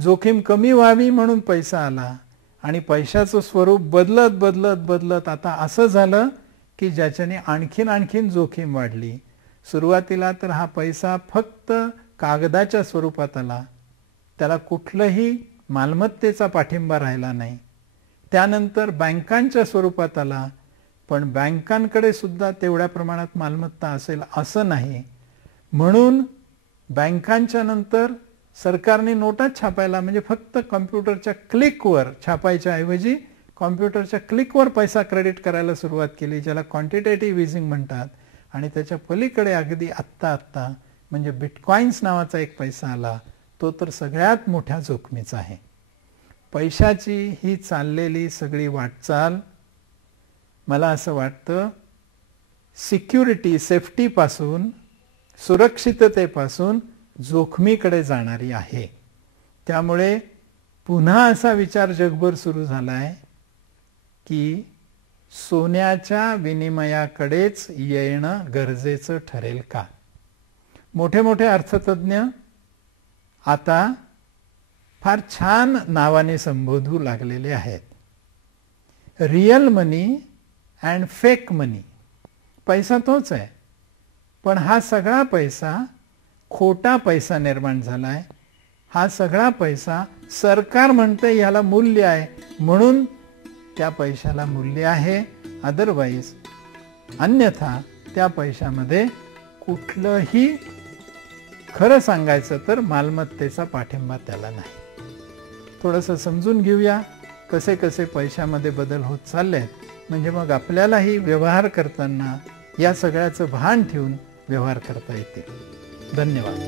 जोखीम कमी व्हावी म्हणून पैसा आला आणि पैशाचं स्वरूप बदलत बदलत बदलत आता असं झालं की ज्याच्याने आणखीन जोखीम वाढली. सुरुवातीला तर हा पैसा फक्त कागदाच्या स्वरूपात आला, त्याला कुठलंही मालमत्तेचा पाठिंबा राहिला नाही. त्यानंतर बँकांच्या स्वरूपात आला, पण बँकांकडे सुद्धा तेवढ्या प्रमाणात मालमत्ता असेल असं नाही. म्हणून बँकांच्या नंतर सरकारने नोटा छापायला, म्हणजे फक्त कॉम्प्युटरच्या क्लिकवर छापायच्या ऐवजी कॉम्प्युटरच्या क्लिकवर पैसा क्रेडिट करायला सुरुवात केली, ज्याला क्वांटिटेटिव्ह इझिंग म्हणतात. आणि त्याच्या पलीकडे अगदी आत्ता म्हणजे बिटकॉइन्स नावाचा एक पैसा आला, तो तर सगळ्यात मोठ्या जोखमीचा आहे. पैशाची ही चाललेली सगळी वाटचाल, मला असं वाटतं, सिक्युरिटी, सेफ्टीपासून, सुरक्षिततेपासून जोखमीकडे जाणारी आहे. त्यामुळे पुन्हा असा विचार जगभर सुरू झालाय की सोन्याच्या विनिमयाकडेच येणं गरजेचं ठरेल का? मोठे मोठे अर्थतज्ञ आता फार छान नावाने संबोधू लागलेले आहेत. रियल मनी अँड फेक मनी. पैसा तोच आहे, पण हा सगळा पैसा खोटा पैसा निर्माण झालाय. हा सगळा पैसा सरकार म्हणते याला मूल्य आहे म्हणून त्या पैशाला मूल्य आहे, अदरवाईज अन्यथा त्या पैशामध्ये कुठलंही खरं सांगायचं तर मालमत्तेचा पाठिंबा त्याला नाही. थोडंसं समजून घेऊया कसे कसे पैशामध्ये बदल होत चाललेत, म्हणजे मग आपल्यालाही व्यवहार करताना या सगळ्याचं भान ठेवून व्यवहार करता येतील. धन्यवाद.